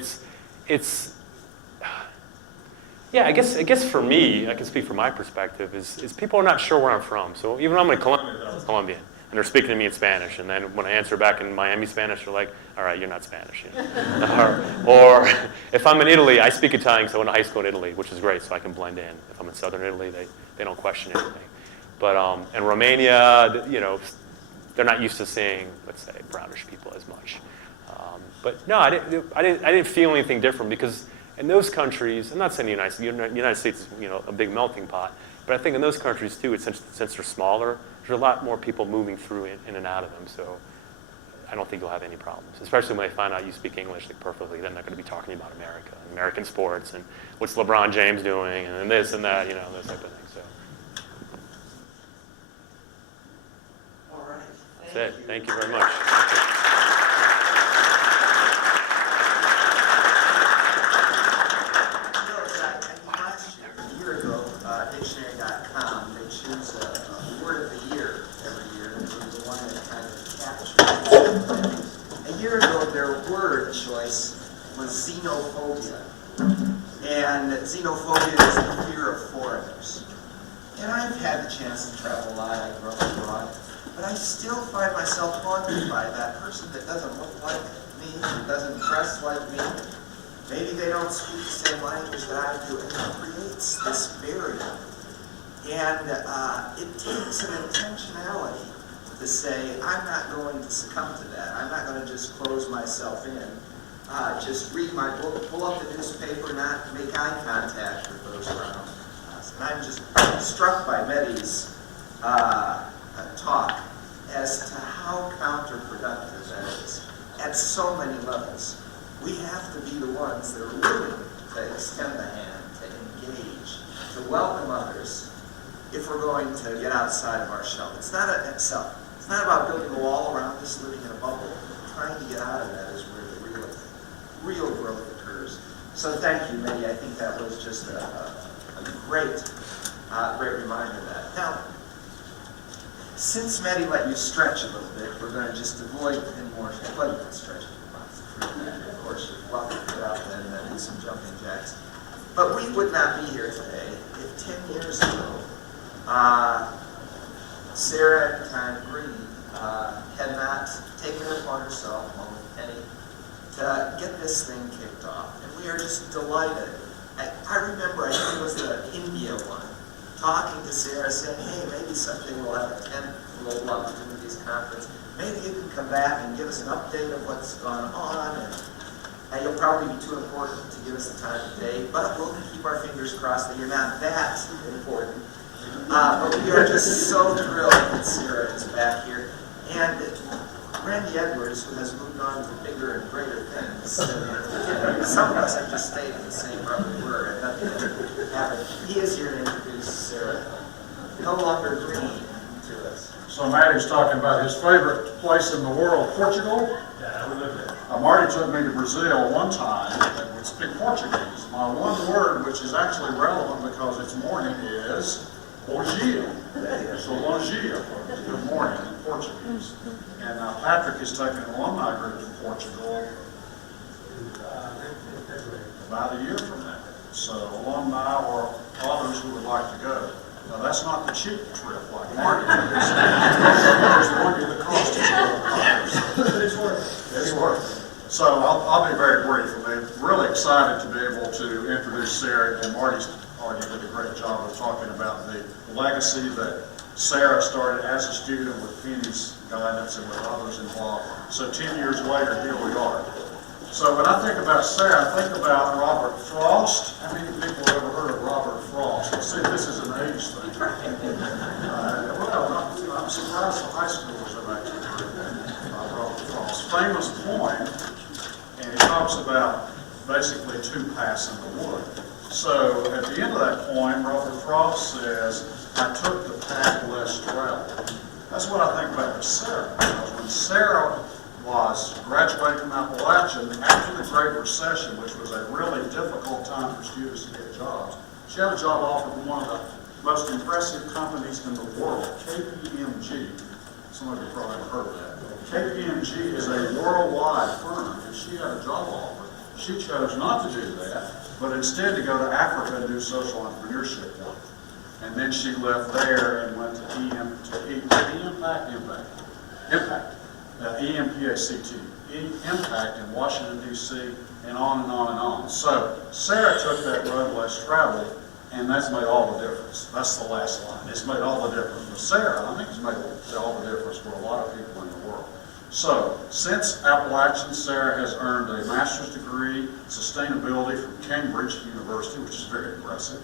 yeah, I guess for me, I can speak from my perspective, is people are not sure where I'm from. So even though I'm in Colombia, I was Colombian, and they're speaking to me in Spanish, and then when I answer back in Miami Spanish, they're like, all right, you're not Spanish. You know? or if I'm in Italy, I speak Italian, so I went to high school in Italy, which is great, so I can blend in. If I'm in southern Italy, they don't question anything. But in Romania, you know, they're not used to seeing, let's say, brownish people as much. But no, I didn't feel anything different, because in those countries, I'm not saying the United States is, you know, a big melting pot, but I think in those countries too, since they're smaller, there's a lot more people moving through in and out of them. So I don't think you'll have any problems, especially when they find out you speak English like perfectly. Then they're going to be talking about America and American sports and what's LeBron James doing and this and that, you know, those type of things. So All right. that's it. Thank you very much. Dictionary.com, they choose a word of the year every year, and the one that kind of captures it. A year ago, their word choice was xenophobia. And xenophobia is the fear of foreigners. And I've had the chance to travel a lot, I grew up abroad, but I still find myself haunted by that person that doesn't look like me, that doesn't dress like me. Maybe they don't speak the same language that I do, and it creates this barrier. And it takes an intentionality to say, I'm not going to succumb to that. I'm not going to just close myself in, just read my book, pull up the newspaper, not make eye contact with those around us. And I'm just struck by Mehdi's talk as to how counterproductive that is at so many levels. We have to be the ones that are willing to extend the hand, to engage, to welcome others if we're going to get outside of our shell. It's not about building a wall around us, living in a bubble. Trying to get out of that is where the real growth occurs. So thank you, Mehdi. I think that was just a great reminder of that. Now, since Mehdi let you stretch a little bit, we're going to just avoid any more stretching. Of course, you're welcome to get out and do some jumping jacks. But we would not be here today if 10 years ago, Sarah at the time, Green, had not taken it upon herself, along with Penny, to get this thing kicked off. And we are just delighted. I remember, I think it was the India one, talking to Sarah, saying, hey, maybe someday we'll have a 10th Global Opportunities Conference. Maybe you can come back and give us an update of what's gone on. And you'll probably be too important to give us the time of day, but we'll keep our fingers crossed that you're not that important. But we are just so thrilled that Sarah is back here. And Randy Edwards, who has moved on to bigger and greater things. Some of us have just stayed in the same rubber word. He is here to introduce Sarah. No longer Green to us. So Matty's talking about his favorite place in the world, Portugal. Yeah, we live there. Marty took me to Brazil one time and would speak Portuguese. My one word, which is actually relevant because it's morning, is bom dia. So bom dia, good morning in Portuguese. And Patrick is taking an alumni group to Portugal about a year from now. So alumni or others who would like to go. Now that's not the cheap trip like Marty did. There's one year that cost us. It's worth it. It's worth it. So I'll be very brief. I'm really excited to be able to introduce Sarah, and Marty's already did a great job of talking about the legacy that Sarah started as a student with Penny's guidance and with others involved. So 10 years later, here we are. So when I think about Sarah, I think about Robert Frost. How many people have ever heard of Robert Frost? Let's see if this is an age thing. Well, I'm surprised the high schoolers have actually heard of Robert Frost. Famous poem, and he talks about basically two paths in the wood. So at the end of that poem, Robert Frost says, I took the path less traveled. That's what I think about with Sarah. Because when Sarah was graduating from Appalachian, after the Great Recession, which was a really difficult time for students to get jobs, she had a job offer from one of the most impressive companies in the world, KPMG. Some of you probably have heard of that. KPMG is a worldwide firm, and she had a job offer. She chose not to do that, but instead to go to Africa and do social entrepreneurship work. And then she left there and went to Impact in Washington, D.C., and on and on and on. So Sarah took that road less traveled, and that's made all the difference. That's the last line. It's made all the difference for Sarah. I think it's made all the difference for a lot of people in the world. So, since Appalachian, Sarah has earned a master's degree in sustainability from Cambridge University, which is very impressive.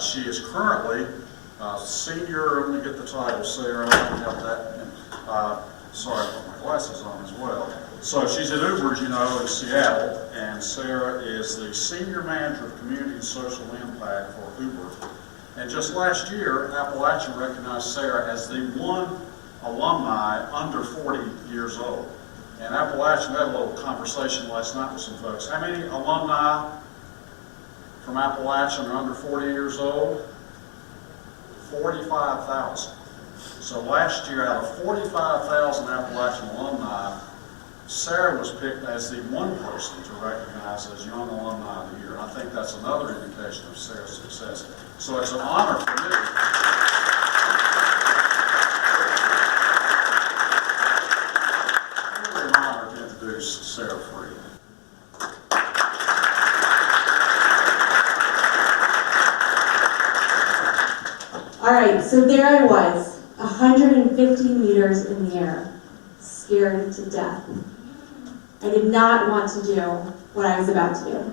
She is currently senior, let me get the title, Sarah, I don't have that. Sorry, I put my glasses on as well. So she's at Uber's, you know, in Seattle, and Sarah is the senior manager of community and social impact for Uber. And just last year, Appalachian recognized Sarah as the one alumni under 40 years old. And Appalachian had a little conversation last night with some folks. How many alumni from Appalachian are under 40 years old? 45,000. So last year, out of 45,000 Appalachian alumni, Sarah was picked as the one person to recognize as Young Alumni of the Year. I think that's another indication of Sarah's success. So it's an honor for me. Really an honor to introduce Sarah Freed. All right, so there I was, 150 meters in the air, scared to death. I did not want to do what I was about to do.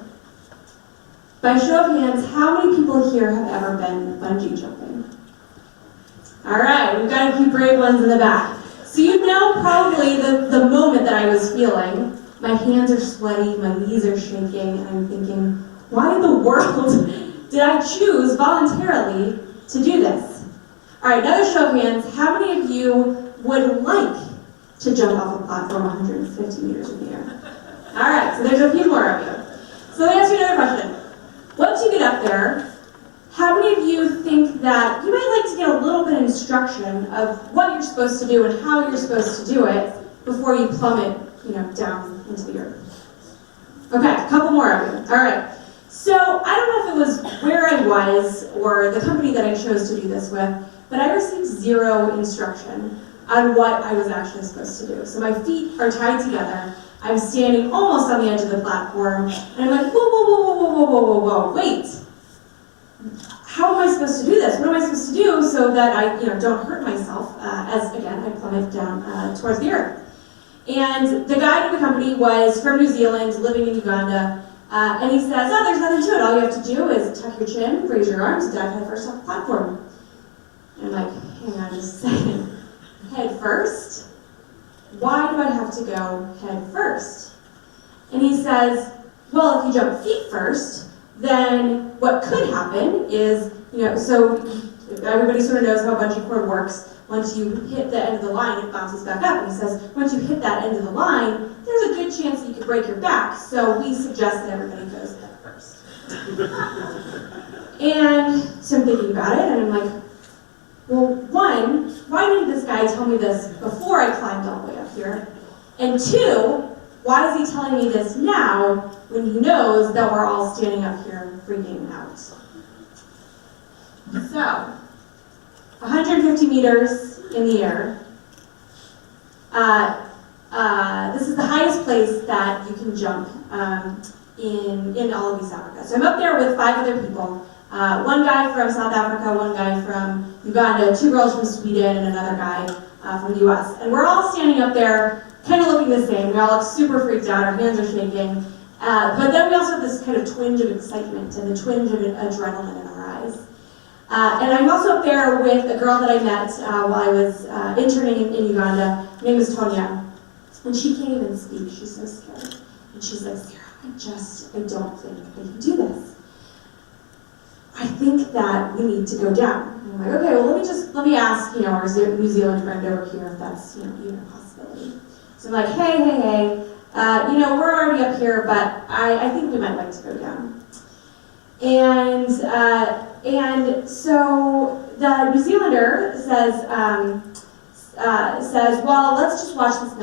By show of hands, how many people here have ever been bungee jumping? All right, we've got a few brave ones in the back. So you know probably the moment that I was feeling. My hands are sweaty, my knees are shaking, and I'm thinking, why in the world did I choose voluntarily to do this? All right, another show of hands. How many of you would like to jump off a platform 150 meters in the air? All right, so there's a few more of you. So let me ask you another question. Once you get up there, how many of you think that you might like to get a little bit of instruction of what you're supposed to do and how you're supposed to do it before you plummet, down into the earth? Okay, a couple more of you. All right. So I don't know if it was where I was or the company that I chose to do this with, but I received zero instruction on what I was actually supposed to do. So my feet are tied together. I'm standing almost on the edge of the platform, and I'm like, whoa, whoa, whoa, whoa, whoa, whoa, whoa, whoa, wait. How am I supposed to do this? What am I supposed to do so that I, don't hurt myself as, again, I plummet down towards the earth? And the guy in the company was from New Zealand, living in Uganda, and he says, oh, there's nothing to it. All you have to do is tuck your chin, raise your arms, and dive head first off the platform. And I'm like, hang on just a second. Head first? Why do I have to go head first? And he says, well, if you jump feet first, then what could happen is, so everybody sort of knows how bungee cord works. Once you hit the end of the line, it bounces back up. And he says, once you hit that end of the line, there's a good chance that you could break your back. So we suggest that everybody goes head first. And so I'm thinking about it, and I'm like, well, one, why didn't this guy tell me this before I climbed all the way up here? And two, why is he telling me this now when he knows that we're all standing up here freaking out? So, 150 meters in the air. This is the highest place that you can jump in all of East Africa. So I'm up there with 5 other people. One guy from South Africa, one guy from Uganda, 2 girls from Sweden, and another guy from the US. And we're all standing up there, kind of looking the same. We all look super freaked out, our hands are shaking. But then we also have this kind of twinge of excitement and the twinge of adrenaline in our eyes. And I'm also up there with a girl that I met while I was interning in Uganda. Her name is Tonya. And she can't even speak, she's so scared. And she's like, Sarah, I don't think I can do this. I think that we need to go down. And I'm like, okay, well let me ask, our New Zealand friend over here if that's, even a possibility. So I'm like, hey, we're already up here, but I think we might like to go down. And so the New Zealander says, well, let's just watch this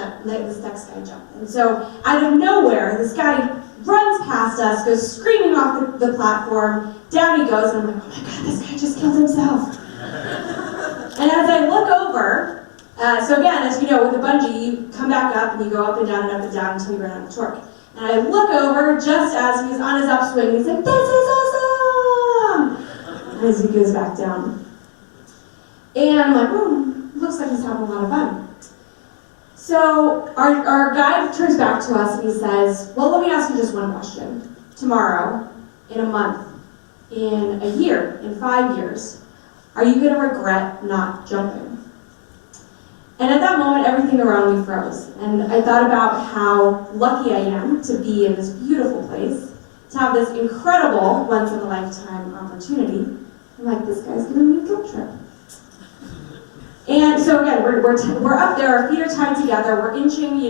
next guy jump. And so out of nowhere, this guy runs past us, goes screaming off the platform, down he goes, and I'm like, oh my God, this guy just killed himself. And as I look over, so again, as you know, with the bungee, you come back up and you go up and down until you run out of torque. And I look over just as he's on his upswing, he's like, this is awesome! And as he goes back down. And I'm like, looks like he's having a lot of fun. So our guide turns back to us and he says, well, let me ask you just one question. Tomorrow, in a month, in a year, in 5 years, are you going to regret not jumping? And at that moment, everything around me froze. And I thought about how lucky I am to be in this beautiful place, to have this incredible once-in-a-lifetime opportunity. I'm like, this guy's giving me a guilt trip. And so again, we're up there, our feet are tied together, we're inching,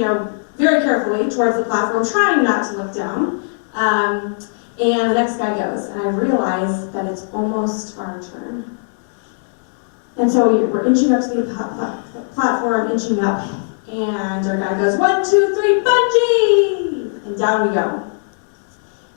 very carefully towards the platform, trying not to look down. And the next guy goes, and I realize that it's almost our turn. And so we're inching up to the platform, inching up, and our guy goes, 1, 2, 3, bungee! And down we go.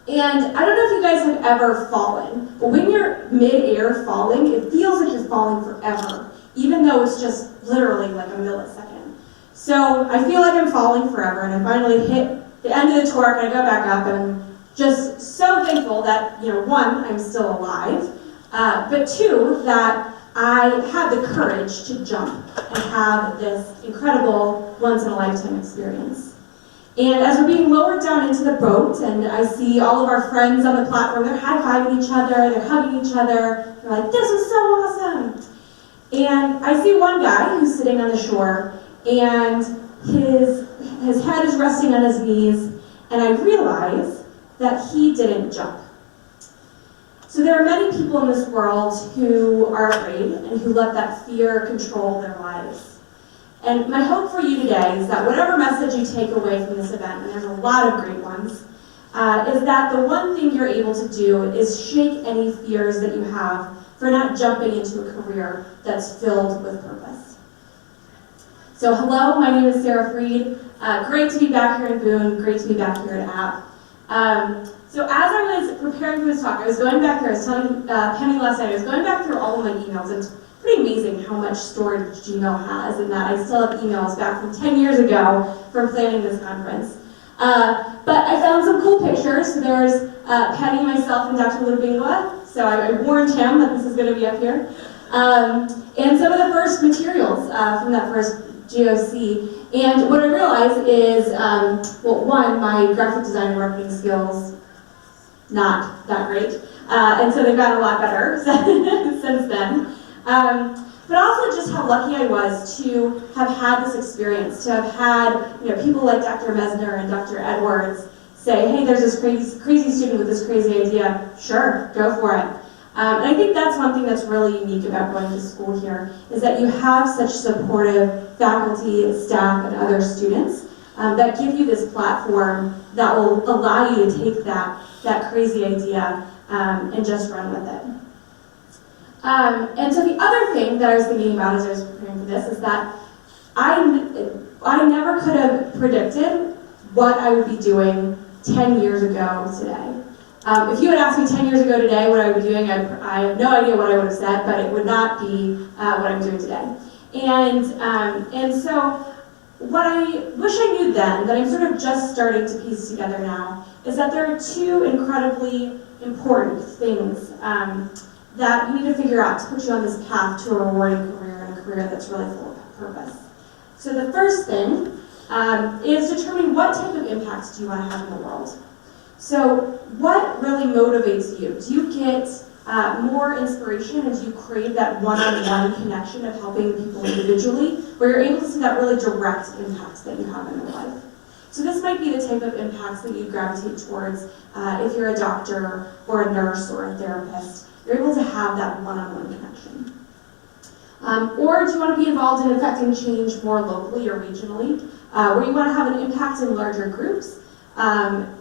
And I don't know if you guys have ever fallen, but when you're mid-air falling, it feels like you're falling forever, even though it's just literally like a millisecond. So I feel like I'm falling forever, and I finally hit the end of the torque, and I go back up, and I'm just so thankful that, one, I'm still alive, but two, that I had the courage to jump and have this incredible once-in-a-lifetime experience. And as we're being lowered down into the boat, and I see all of our friends on the platform, they're high-fiving each other, they're hugging each other, they're like, this is so awesome! And I see one guy who's sitting on the shore, and his head is resting on his knees, and I realize that he didn't jump. So there are many people in this world who are afraid and who let that fear control their lives. And my hope for you today is that whatever message you take away from this event, and there's a lot of great ones, is that the one thing you're able to do is shake any fears that you have for not jumping into a career that's filled with purpose. So hello, my name is Sarah Freed. Great to be back here in Boone, great to be back here at App. So as I was preparing for this talk, I was going back here, I was telling Penny last night, I was going back through all of my emails, and it's pretty amazing how much storage Gmail has, and that I still have emails back from 10 years ago from planning this conference. But I found some cool pictures. So there's Penny, myself, and Dr. Lubingwa, so I warned him that this is going to be up here. And some of the first materials from that first GOC. And what I realized is, well, one, my graphic design and marketing skills, not that great. And so they've gotten a lot better since then. But also just how lucky I was to have had this experience, to have had people like Dr. Mesner and Dr. Edwards say, hey, there's this crazy student with this crazy idea. Sure, go for it. And I think that's one thing that's really unique about going to school here, is that you have such supportive faculty, staff, and other students that give you this platform that will allow you to take that crazy idea and just run with it. And so the other thing that I was thinking about as I was preparing for this is that I never could have predicted what I would be doing 10 years ago today. If you had asked me 10 years ago today what I would be doing, I have no idea what I would have said, but it would not be what I'm doing today. And so what I wish I knew then, that I'm sort of just starting to piece together now, is that there are two incredibly important things that you need to figure out to put you on this path to a rewarding career, and a career that's really full of purpose. So the first thing is determining what type of impact do you want to have in the world. So what really motivates you? Do you get more inspiration, and do you crave that one-on-one connection of helping people individually, where you're able to see that really direct impact that you have in their life? So this might be the type of impacts that you gravitate towards if you're a doctor or a nurse or a therapist. You're able to have that one-on-one connection. Or do you want to be involved in affecting change more locally or regionally, where you want to have an impact in larger groups,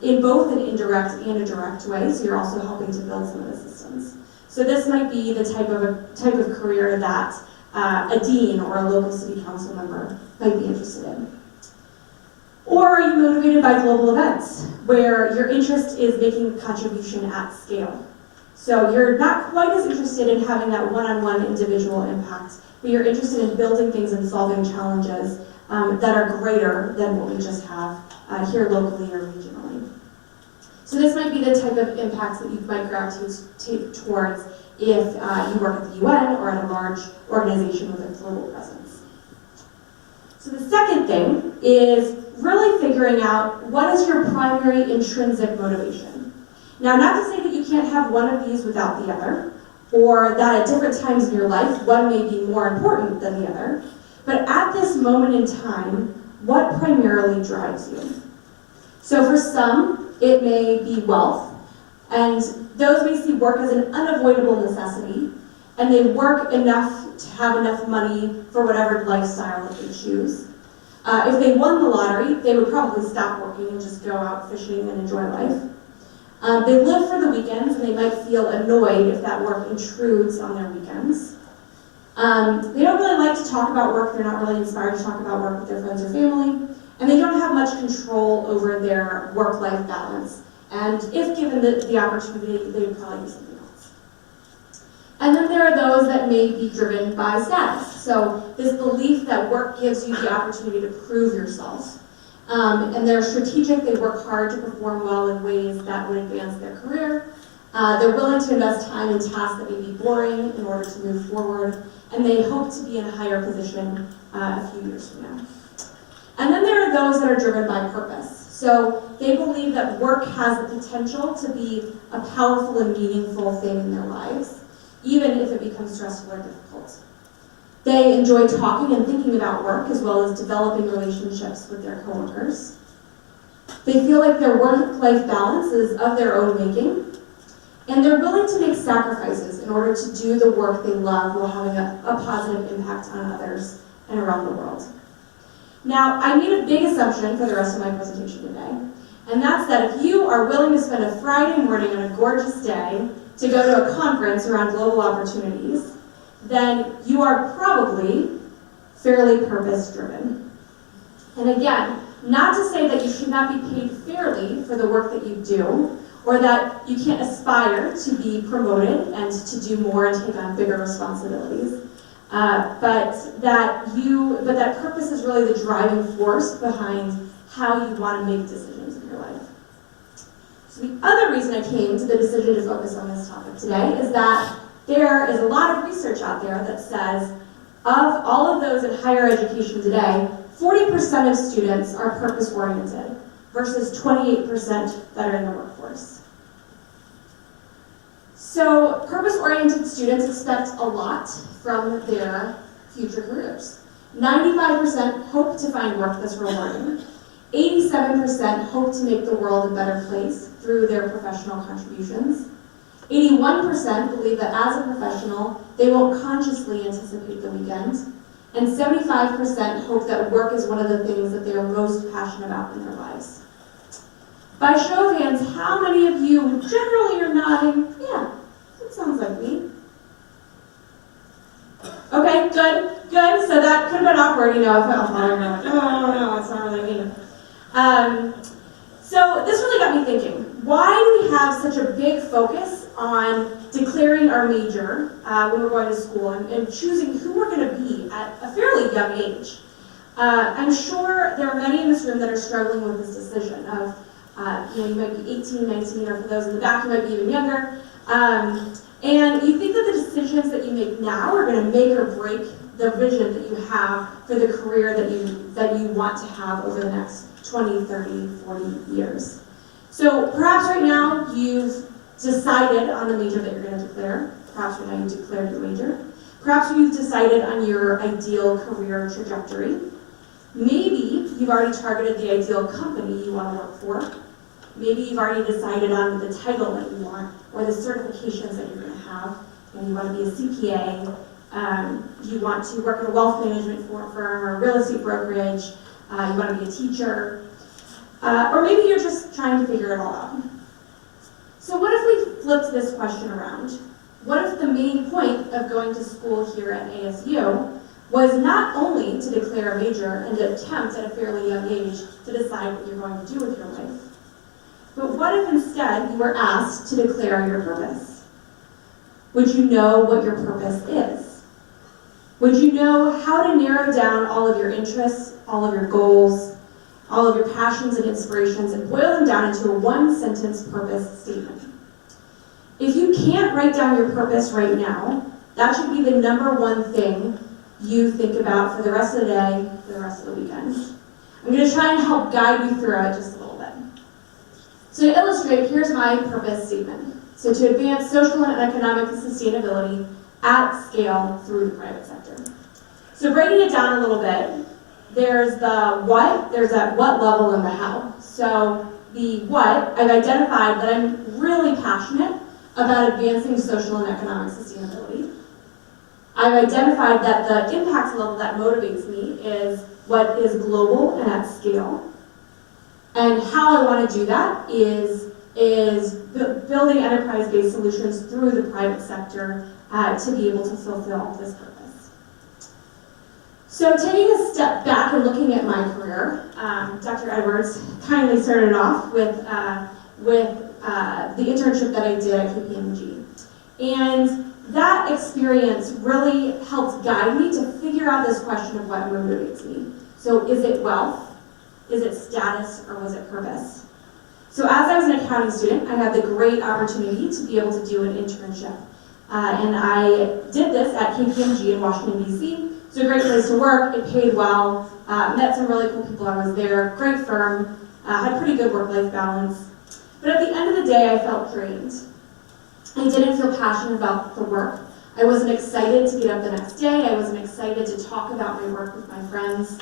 in both an indirect and a direct way, so you're also helping to build some of the systems. So this might be the type of career that a dean or a local city council member might be interested in. Or are you motivated by global events, where your interest is making a contribution at scale? So you're not quite as interested in having that one-on-one individual impact, but you're interested in building things and solving challenges that are greater than what we just have here locally or regionally. So this might be the type of impacts that you might gravitate towards if you work at the UN or at a large organization with a global presence. So the second thing is really figuring out what is your primary intrinsic motivation. Now, not to say that you can't have one of these without the other, or that at different times in your life, one may be more important than the other, but at this moment in time, what primarily drives you? So for some, it may be wealth, and those may see work as an unavoidable necessity, and they work enough to have enough money for whatever lifestyle that they choose. If they won the lottery, they would probably stop working and just go out fishing and enjoy life. They live for the weekends, and they might feel annoyed if that work intrudes on their weekends. They don't really like to talk about work. They're not really inspired to talk about work with their friends or family, and they don't have much control over their work-life balance. And if given the opportunity, they would probably do something else. And then there are those that may be driven by status. So this belief that work gives you the opportunity to prove yourself. And they're strategic, they work hard to perform well in ways that would advance their career. They're willing to invest time in tasks that may be boring in order to move forward, and they hope to be in a higher position a few years from now. And then there are those that are driven by purpose. So they believe that work has the potential to be a powerful and meaningful thing in their lives, even if it becomes stressful or difficult. They enjoy talking and thinking about work, as well as developing relationships with their coworkers. They feel like their work-life balance is of their own making, and they're willing to make sacrifices in order to do the work they love while having a positive impact on others and around the world. Now, I made a big assumption for the rest of my presentation today, and that's that if you are willing to spend a Friday morning on a gorgeous day to go to a conference around global opportunities, then you are probably fairly purpose-driven. And again, not to say that you should not be paid fairly for the work that you do, or that you can't aspire to be promoted and to do more and take on bigger responsibilities, but that purpose is really the driving force behind how you want to make decisions in your life. So the other reason I came to the decision to focus on this topic today is that there is a lot of research out there that says of all of those in higher education today, 40% of students are purpose-oriented versus 28% that are in the workforce. So purpose-oriented students expect a lot from their future careers. 95% hope to find work that's rewarding. 87% hope to make the world a better place through their professional contributions. 81% believe that as a professional, they won't consciously anticipate the weekend. And 75% hope that work is one of the things that they are most passionate about in their lives. By show of hands, how many of you generally are nodding? Yeah, that sounds like me. Okay, good. So that could have been awkward, if I'm like, oh no, it's not really me. So this really got me thinking. Why do we have such a big focus on declaring our major when we're going to school and choosing who we're going to be at a fairly young age? I'm sure there are many in this room that are struggling with this decision of, you might be 18, 19, or for those in the back, you might be even younger. And you think that the decisions that you make now are going to make or break the vision that you have for the career that you want to have over the next 20, 30, 40 years. So perhaps right now you've decided on the major that you're going to declare. Perhaps right now you've declared your major. Perhaps you've decided on your ideal career trajectory. Maybe you've already targeted the ideal company you want to work for. Maybe you've already decided on the title that you want or the certifications that you're going to have. You want to be a CPA. You want to work at a wealth management firm or a real estate brokerage. You want to be a teacher. Or maybe you're just trying to figure it all out. So what if we flipped this question around? What if the main point of going to school here at ASU was not only to declare a major and to attempt at a fairly young age to decide what you're going to do with your life, but what if instead you were asked to declare your purpose? Would you know what your purpose is? Would you know how to narrow down all of your interests, all of your goals, all of your passions and inspirations, and boil them down into a one-sentence purpose statement? If you can't write down your purpose right now, that should be the number one thing you think about for the rest of the day, for the rest of the weekend. I'm going to try and help guide you through it just a little bit. So to illustrate, here's my purpose statement. So to advance social and economic sustainability at scale through the private sector. So breaking it down a little bit, there's the what, there's at what level, and the how. So the what, I've identified that I'm really passionate about advancing social and economic sustainability. I've identified that the impact level that motivates me is what is global and at scale. And how I want to do that is building enterprise-based solutions through the private sector to be able to fulfill this purpose. So taking a step back and looking at my career, Dr. Edwards kindly started off with the internship that I did at KPMG. And that experience really helped guide me to figure out this question of what motivates me. So is it wealth? Is it status? Or was it purpose? So as I was an accounting student, I had the great opportunity to be able to do an internship. And I did this at KPMG in Washington, D.C. It's a great place to work. It paid well. Met some really cool people. I was there. Great firm. Had pretty good work-life balance. But at the end of the day, I felt drained. I didn't feel passionate about the work. I wasn't excited to get up the next day. I wasn't excited to talk about my work with my friends.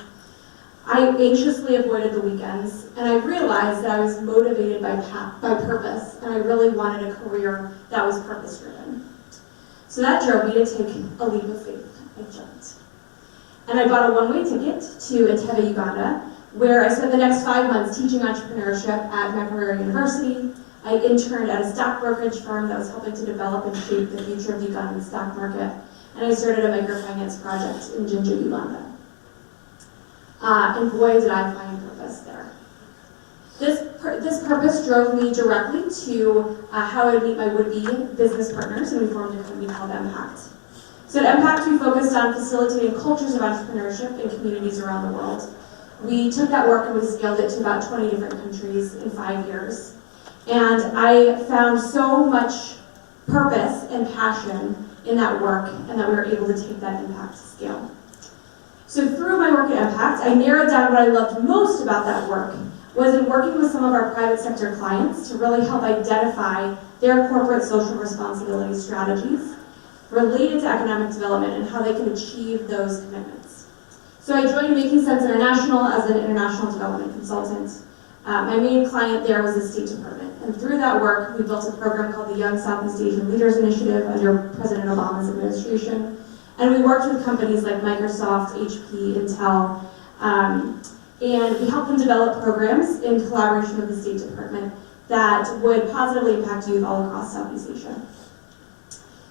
I anxiously avoided the weekends, and I realized that I was motivated by purpose, and I really wanted a career that was purpose-driven. So that drove me to take a leap of faith. I jumped. And I bought a one-way ticket to Entebbe, Uganda, where I spent the next 5 months teaching entrepreneurship at Makerere University. I interned at a stock brokerage firm that was helping to develop and shape the future of the Ugandan stock market. And I started a microfinance project in Jinja, Uganda. And boy, did I find purpose there. This purpose drove me directly to how I would meet my would-be business partners, and we formed a company called Impact. So at Impact, we focused on facilitating cultures of entrepreneurship in communities around the world. We took that work and we scaled it to about 20 different countries in 5 years. And I found so much purpose and passion in that work, and that we were able to take that impact to scale. So through my work at Impact, I narrowed down what I loved most about that work was in working with some of our private sector clients to really help identify their corporate social responsibility strategies related to economic development and how they can achieve those commitments. So I joined Making Sense International as an international development consultant. My main client there was the State Department, and through that work, we built a program called the Young Southeast Asian Leaders Initiative under President Obama's administration. And we worked with companies like Microsoft, HP, Intel, and we helped them develop programs in collaboration with the State Department that would positively impact youth all across Southeast Asia.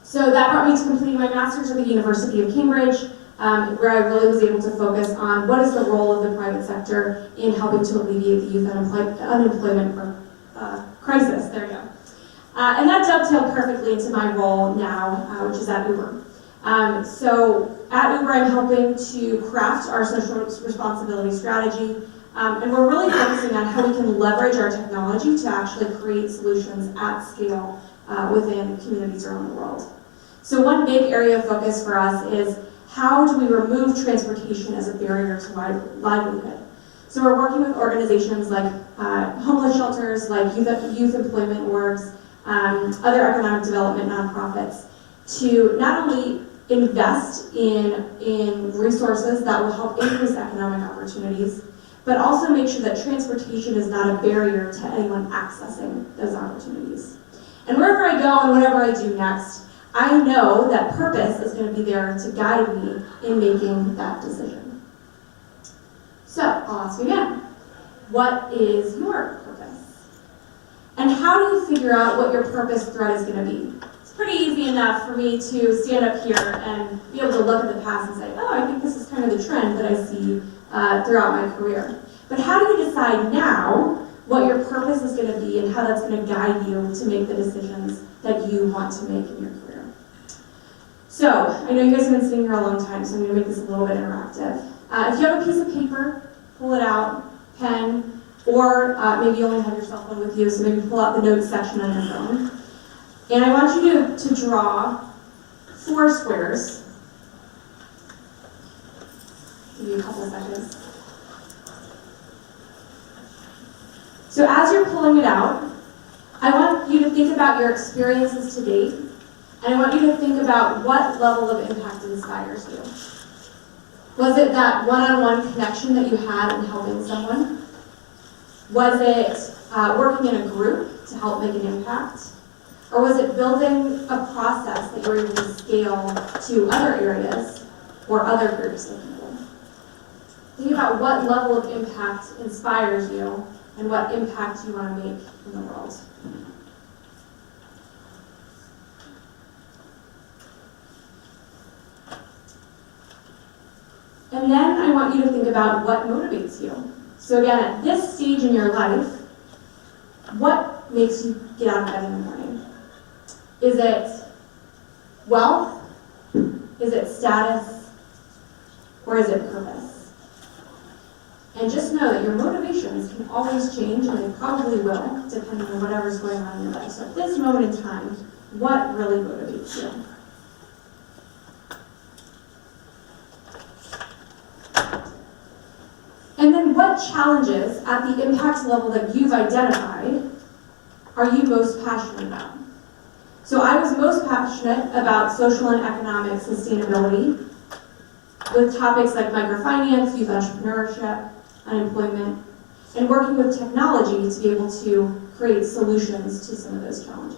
So that brought me to completing my master's at the University of Cambridge, where I really was able to focus on what is the role of the private sector in helping to alleviate the youth unemployment crisis. There you go. And that dovetailed perfectly into my role now, which is at Uber. So at Uber, I'm helping to craft our social responsibility strategy, and we're really focusing on how we can leverage our technology to actually create solutions at scale within communities around the world. So one big area of focus for us is how do we remove transportation as a barrier to livelihood? So we're working with organizations like homeless shelters, like youth employment orgs, other economic development nonprofits, to not only invest in resources that will help increase economic opportunities, but also make sure that transportation is not a barrier to anyone accessing those opportunities. And wherever I go and whatever I do next, I know that purpose is going to be there to guide me in making that decision. So, I'll ask you again, what is your purpose? And how do you figure out what your purpose thread is going to be? pretty easy enough for me to stand up here and be able to look at the past and say, oh, I think this is kind of the trend that I see throughout my career. But how do you decide now what your purpose is going to be and how that's going to guide you to make the decisions that you want to make in your career? So, I know you guys have been sitting here a long time, so I'm going to make this a little bit interactive. If you have a piece of paper, pull it out, pen, or maybe you only have your cell phone with you, so maybe pull out the notes section on your phone. And I want you to draw 4 squares. Give you a couple seconds. So as you're pulling it out, I want you to think about your experiences to date, and I want you to think about what level of impact inspires you. Was it that one-on-one connection that you had in helping someone? Was it working in a group to help make an impact? Or was it building a process that you were able to scale to other areas or other groups of people? Think about what level of impact inspires you and what impact you want to make in the world. And then I want you to think about what motivates you. So again, at this stage in your life, what makes you get out of bed in the morning? Is it wealth? Is it status? Or is it purpose? And just know that your motivations can always change, and they probably will, depending on whatever's going on in your life. So at this moment in time, what really motivates you? And then what challenges at the impact level that you've identified are you most passionate about? So I was most passionate about social and economic sustainability with topics like microfinance, youth entrepreneurship, unemployment, and working with technology to be able to create solutions to some of those challenges.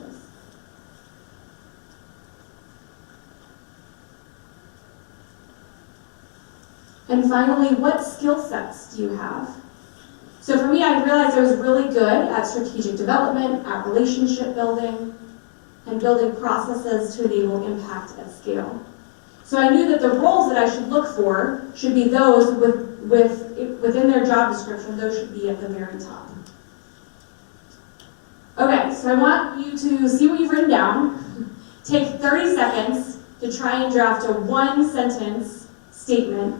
And finally, what skill sets do you have? So for me, I realized I was really good at strategic development, at relationship building, and building processes to enable impact at scale. So I knew that the roles that I should look for should be those within their job description, those should be at the very top. Okay, so I want you to see what you've written down. Take 30 seconds to try and draft a 1-sentence statement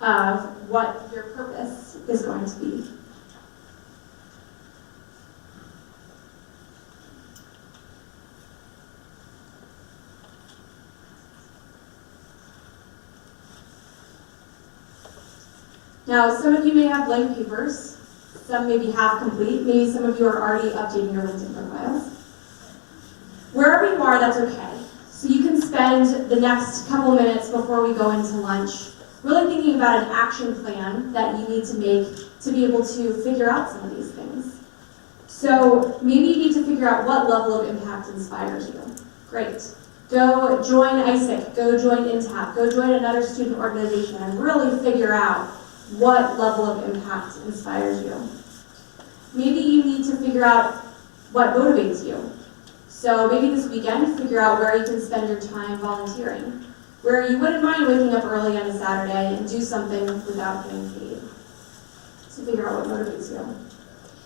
of what your purpose is going to be. Now, some of you may have blank papers, some may be half complete, maybe some of you are already updating your LinkedIn profiles. Wherever you are, that's okay. So you can spend the next couple minutes before we go into lunch really thinking about an action plan that you need to make to be able to figure out some of these things. So maybe you need to figure out what level of impact inspires you. Great. Go join ISIC, go join INTAP, go join another student organization and really figure out what level of impact inspires you. Maybe you need to figure out what motivates you. So maybe this weekend, figure out where you can spend your time volunteering, where you wouldn't mind waking up early on a Saturday and do something without getting paid. So figure out what motivates you.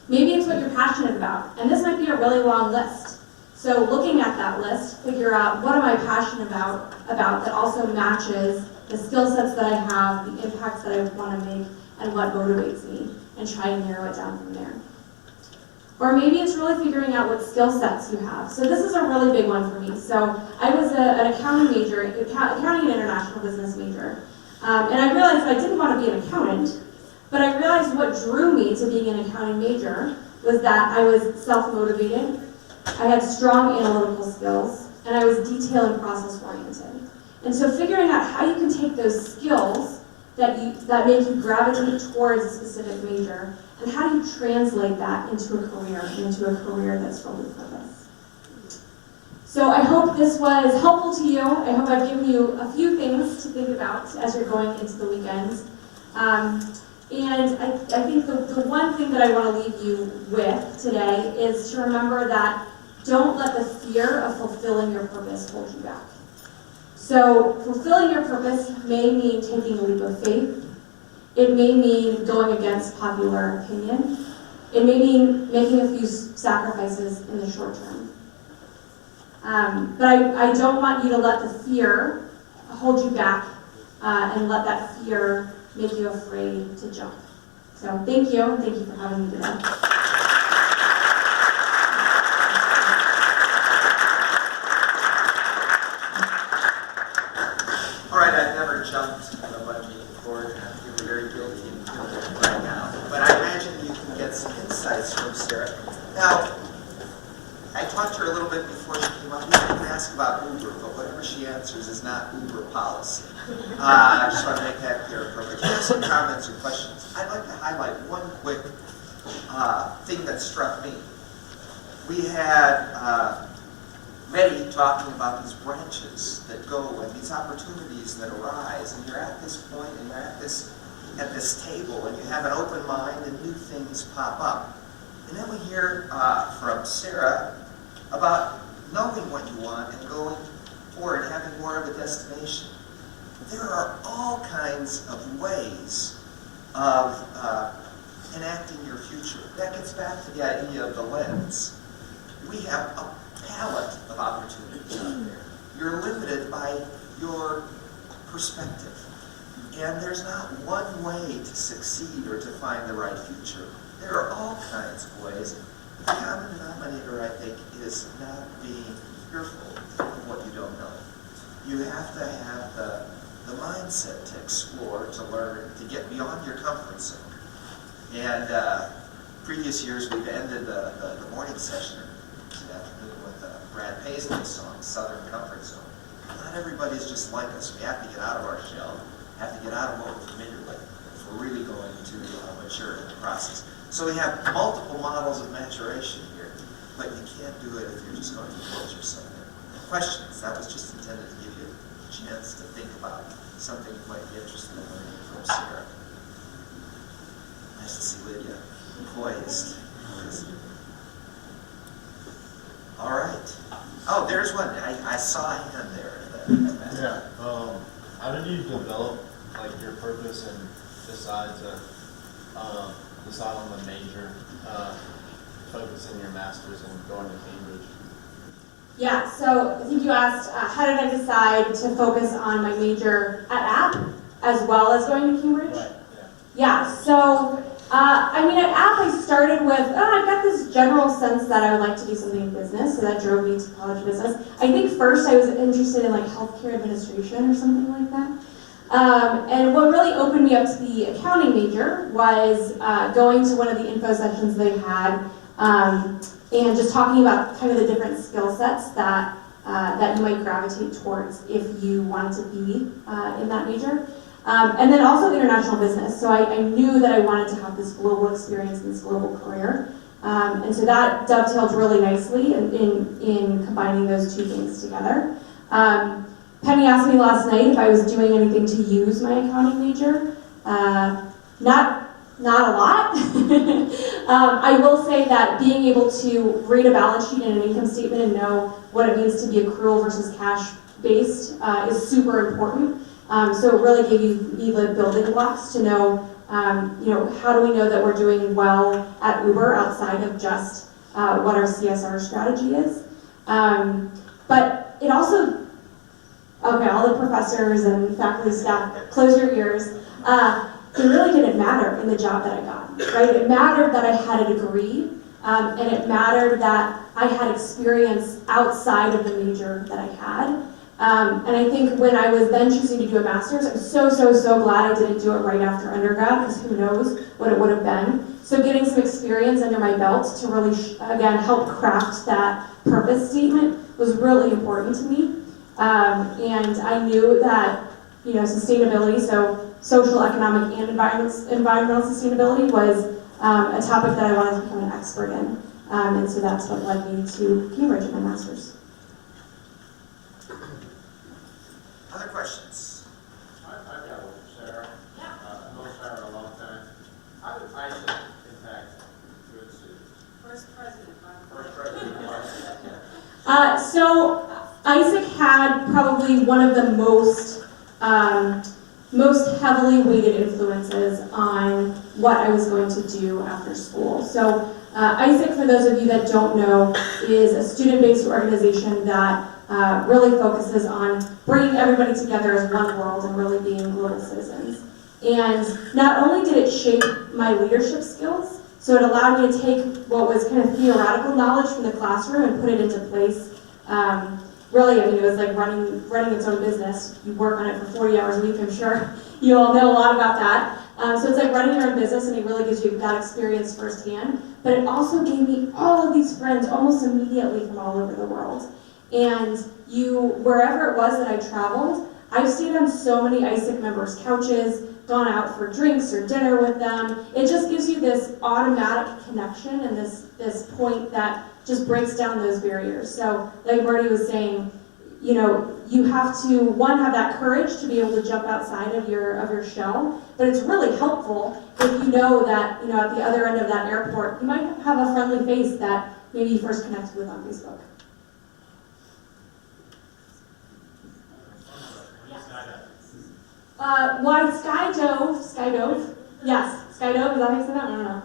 Maybe it's what you're passionate about, and this might be a really long list. So looking at that list, figure out what am I passionate about that also matches the skill sets that I have, the impacts that I want to make, and what motivates me, and try and narrow it down from there. Or maybe it's really figuring out what skill sets you have. So this is a really big one for me. So I was an accounting major, accounting and international business major. And I realized I didn't want to be an accountant, but I realized what drew me to being an accounting major was that I was self-motivated, I had strong analytical skills, and I was detail and process-oriented. And so figuring out how you can take those skills that make you gravitate towards a specific major, and how do you translate that into a career that's filled with purpose. So I hope this was helpful to you. I hope I've given you a few things to think about as you're going into the weekends. And I think the one thing that I want to leave you with today is to remember that don't let the fear of fulfilling your purpose hold you back. So fulfilling your purpose may mean taking a leap of faith. It may mean going against popular opinion. It may mean making a few sacrifices in the short term. But I don't want you to let the fear hold you back and let that fear make you afraid to jump. So thank you, and thank you for having me today. All right, I've never jumped on a bungee before, and I feel very guilty and guilty right now. But I imagine you can get some insights from Sarah. Now, I talked to her a little bit before she came up. We didn't ask about Uber, but whatever she answers is not Uber policy. I just want to make that clear for her. If you have some comments or questions, I'd like to highlight one quick thing that struck me. We had Mehdi talking about these branches that go and these opportunities that arise, and you're at this point and you're at this table and you have an open mind and new things pop up. And then we hear from Sarah about knowing what you want and going forward, having more of a destination. There are all kinds of ways of enacting your future. That gets back to the idea of the lens. We have a palette of opportunities out there. You're limited by your perspective. And there's not one way to succeed or to find the right future. There are all kinds of ways. The common denominator, I think, is not being fearful of what you don't know. You have to have the mindset to explore, to learn, to get beyond your comfort zone. And previous years, we've ended the morning session this afternoon with Brad Paisley's song, Southern Comfort Zone. Not everybody's just like us. We have to get out of our shell, have to get out of what we're familiar with if we're really going to mature in the process. So we have multiple models of maturation here, but you can't do it if you're just going to close yourself in. Questions? That was just intended to give you a chance to think about something you might be interested in learning from Sarah. Nice to see Lydia. Poised. All right. Oh, there's one. I saw a hand there. Yeah. How did you develop your purpose and decide on the major, focusing your master's and going to Cambridge? Yeah, so I think you asked, how did I decide to focus on my major at App as well as going to Cambridge? Right, yeah, so at App I started with, I got this general sense that I would like to do something in business, so that drove me to college of business. I think first I was interested in healthcare administration or something like that. And what really opened me up to the accounting major was going to one of the info sessions they had and just talking about kind of the different skill sets that you might gravitate towards if you wanted to be in that major. And then also international business. So I knew that I wanted to have this global experience and this global career. And so that dovetailed really nicely in combining those two things together. Penny asked me last night if I was doing anything to use my accounting major. Not a lot. I will say that being able to read a balance sheet and an income statement and know what it means to be accrual versus cash-based is super important. So it really gave me the building blocks to know, how do we know that we're doing well at Uber outside of just what our CSR strategy is. But it also, all the professors and faculty staff, close your ears. It really didn't matter in the job that I got, right? It mattered that I had a degree, and it mattered that I had experience outside of the major that I had. And I think when I was then choosing to do a master's, I'm so glad I didn't do it right after undergrad, because who knows what it would have been. So getting some experience under my belt to really, again, help craft that purpose statement was really important to me. And I knew that, sustainability, so social, economic, and environmental sustainability was a topic that I wanted to become an expert in. And so that's what led me to Cambridge in my master's. Other questions? I've got one for Sarah. I've known Sarah a long time. How did ISA impact good students? First president. First president. So Isaac had probably one of the most heavily weighted influences on what I was going to do after school. So Isaac, for those of you that don't know, is a student-based organization that really focuses on bringing everybody together as one world and really being global citizens. And not only did it shape my leadership skills, so it allowed me to take what was kind of theoretical knowledge from the classroom and put it into place. Really, I mean, it was like running its own business. You work on it for 40 hours a week, I'm sure you all know a lot about that. So it's like running your own business, and it really gives you that experience firsthand. But it also gave me all of these friends almost immediately from all over the world. And wherever it was that I traveled, I've stayed on so many Isaac members' couches, gone out for drinks or dinner with them. It just gives you this automatic connection and this point that just breaks down those barriers. So like Marty was saying, you know, you have to, one, have that courage to be able to jump outside of your shell, but it's really helpful if you know that, you know, at the other end of that airport, you might have a friendly face that maybe you first connected with on Facebook. Why skydove, yes, skydove, is that how you say that? I don't know.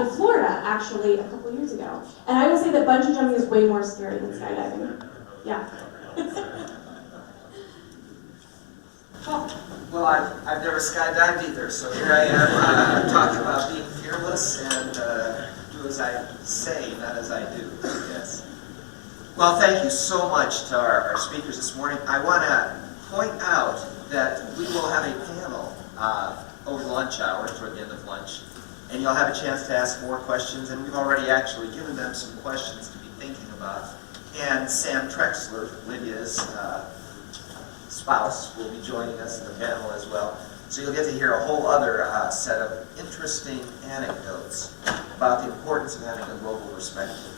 In Florida, actually, a couple years ago. And I would say that bungee jumping is way more scary than skydiving. Yeah. Well, I've never skydived either, so here I am talking about being fearless and do as I say, not as I do, yes. Well, thank you so much to our speakers this morning. I want to point out that we will have a panel over the lunch hour, toward the end of lunch, and you'll have a chance to ask more questions, and we've already actually given them some questions to be thinking about. And Sam Trexler, Lydia's spouse, will be joining us in the panel as well. So you'll get to hear a whole other set of interesting anecdotes about the importance of having a global perspective.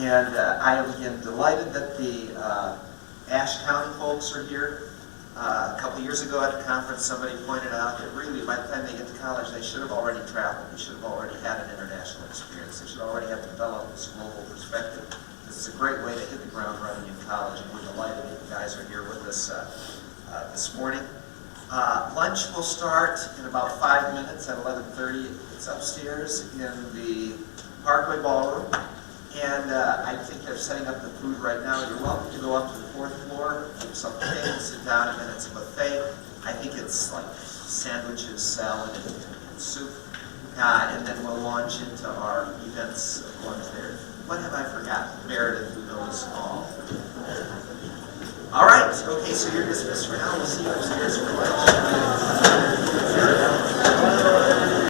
And I am again delighted that the Ashe County folks are here. A couple years ago at a conference, somebody pointed out that really by the time they get to college, they should have already traveled. They should have already had an international experience. They should already have developed this global perspective. This is a great way to hit the ground running in college, and we're delighted that you guys are here with us this morning. Lunch will start in about 5 minutes at 11:30. It's upstairs in the Parkway Ballroom. And I think they're setting up the food right now. You're welcome to go up to the 4th floor, get yourself a table, sit down, and then it's a buffet. I think it's like sandwiches, salad, and soup. And then we'll launch into our events of lunch there. What have I forgotten? Meredith, who knows all. All right, okay, so you're dismissed for now. We'll see you upstairs for lunch.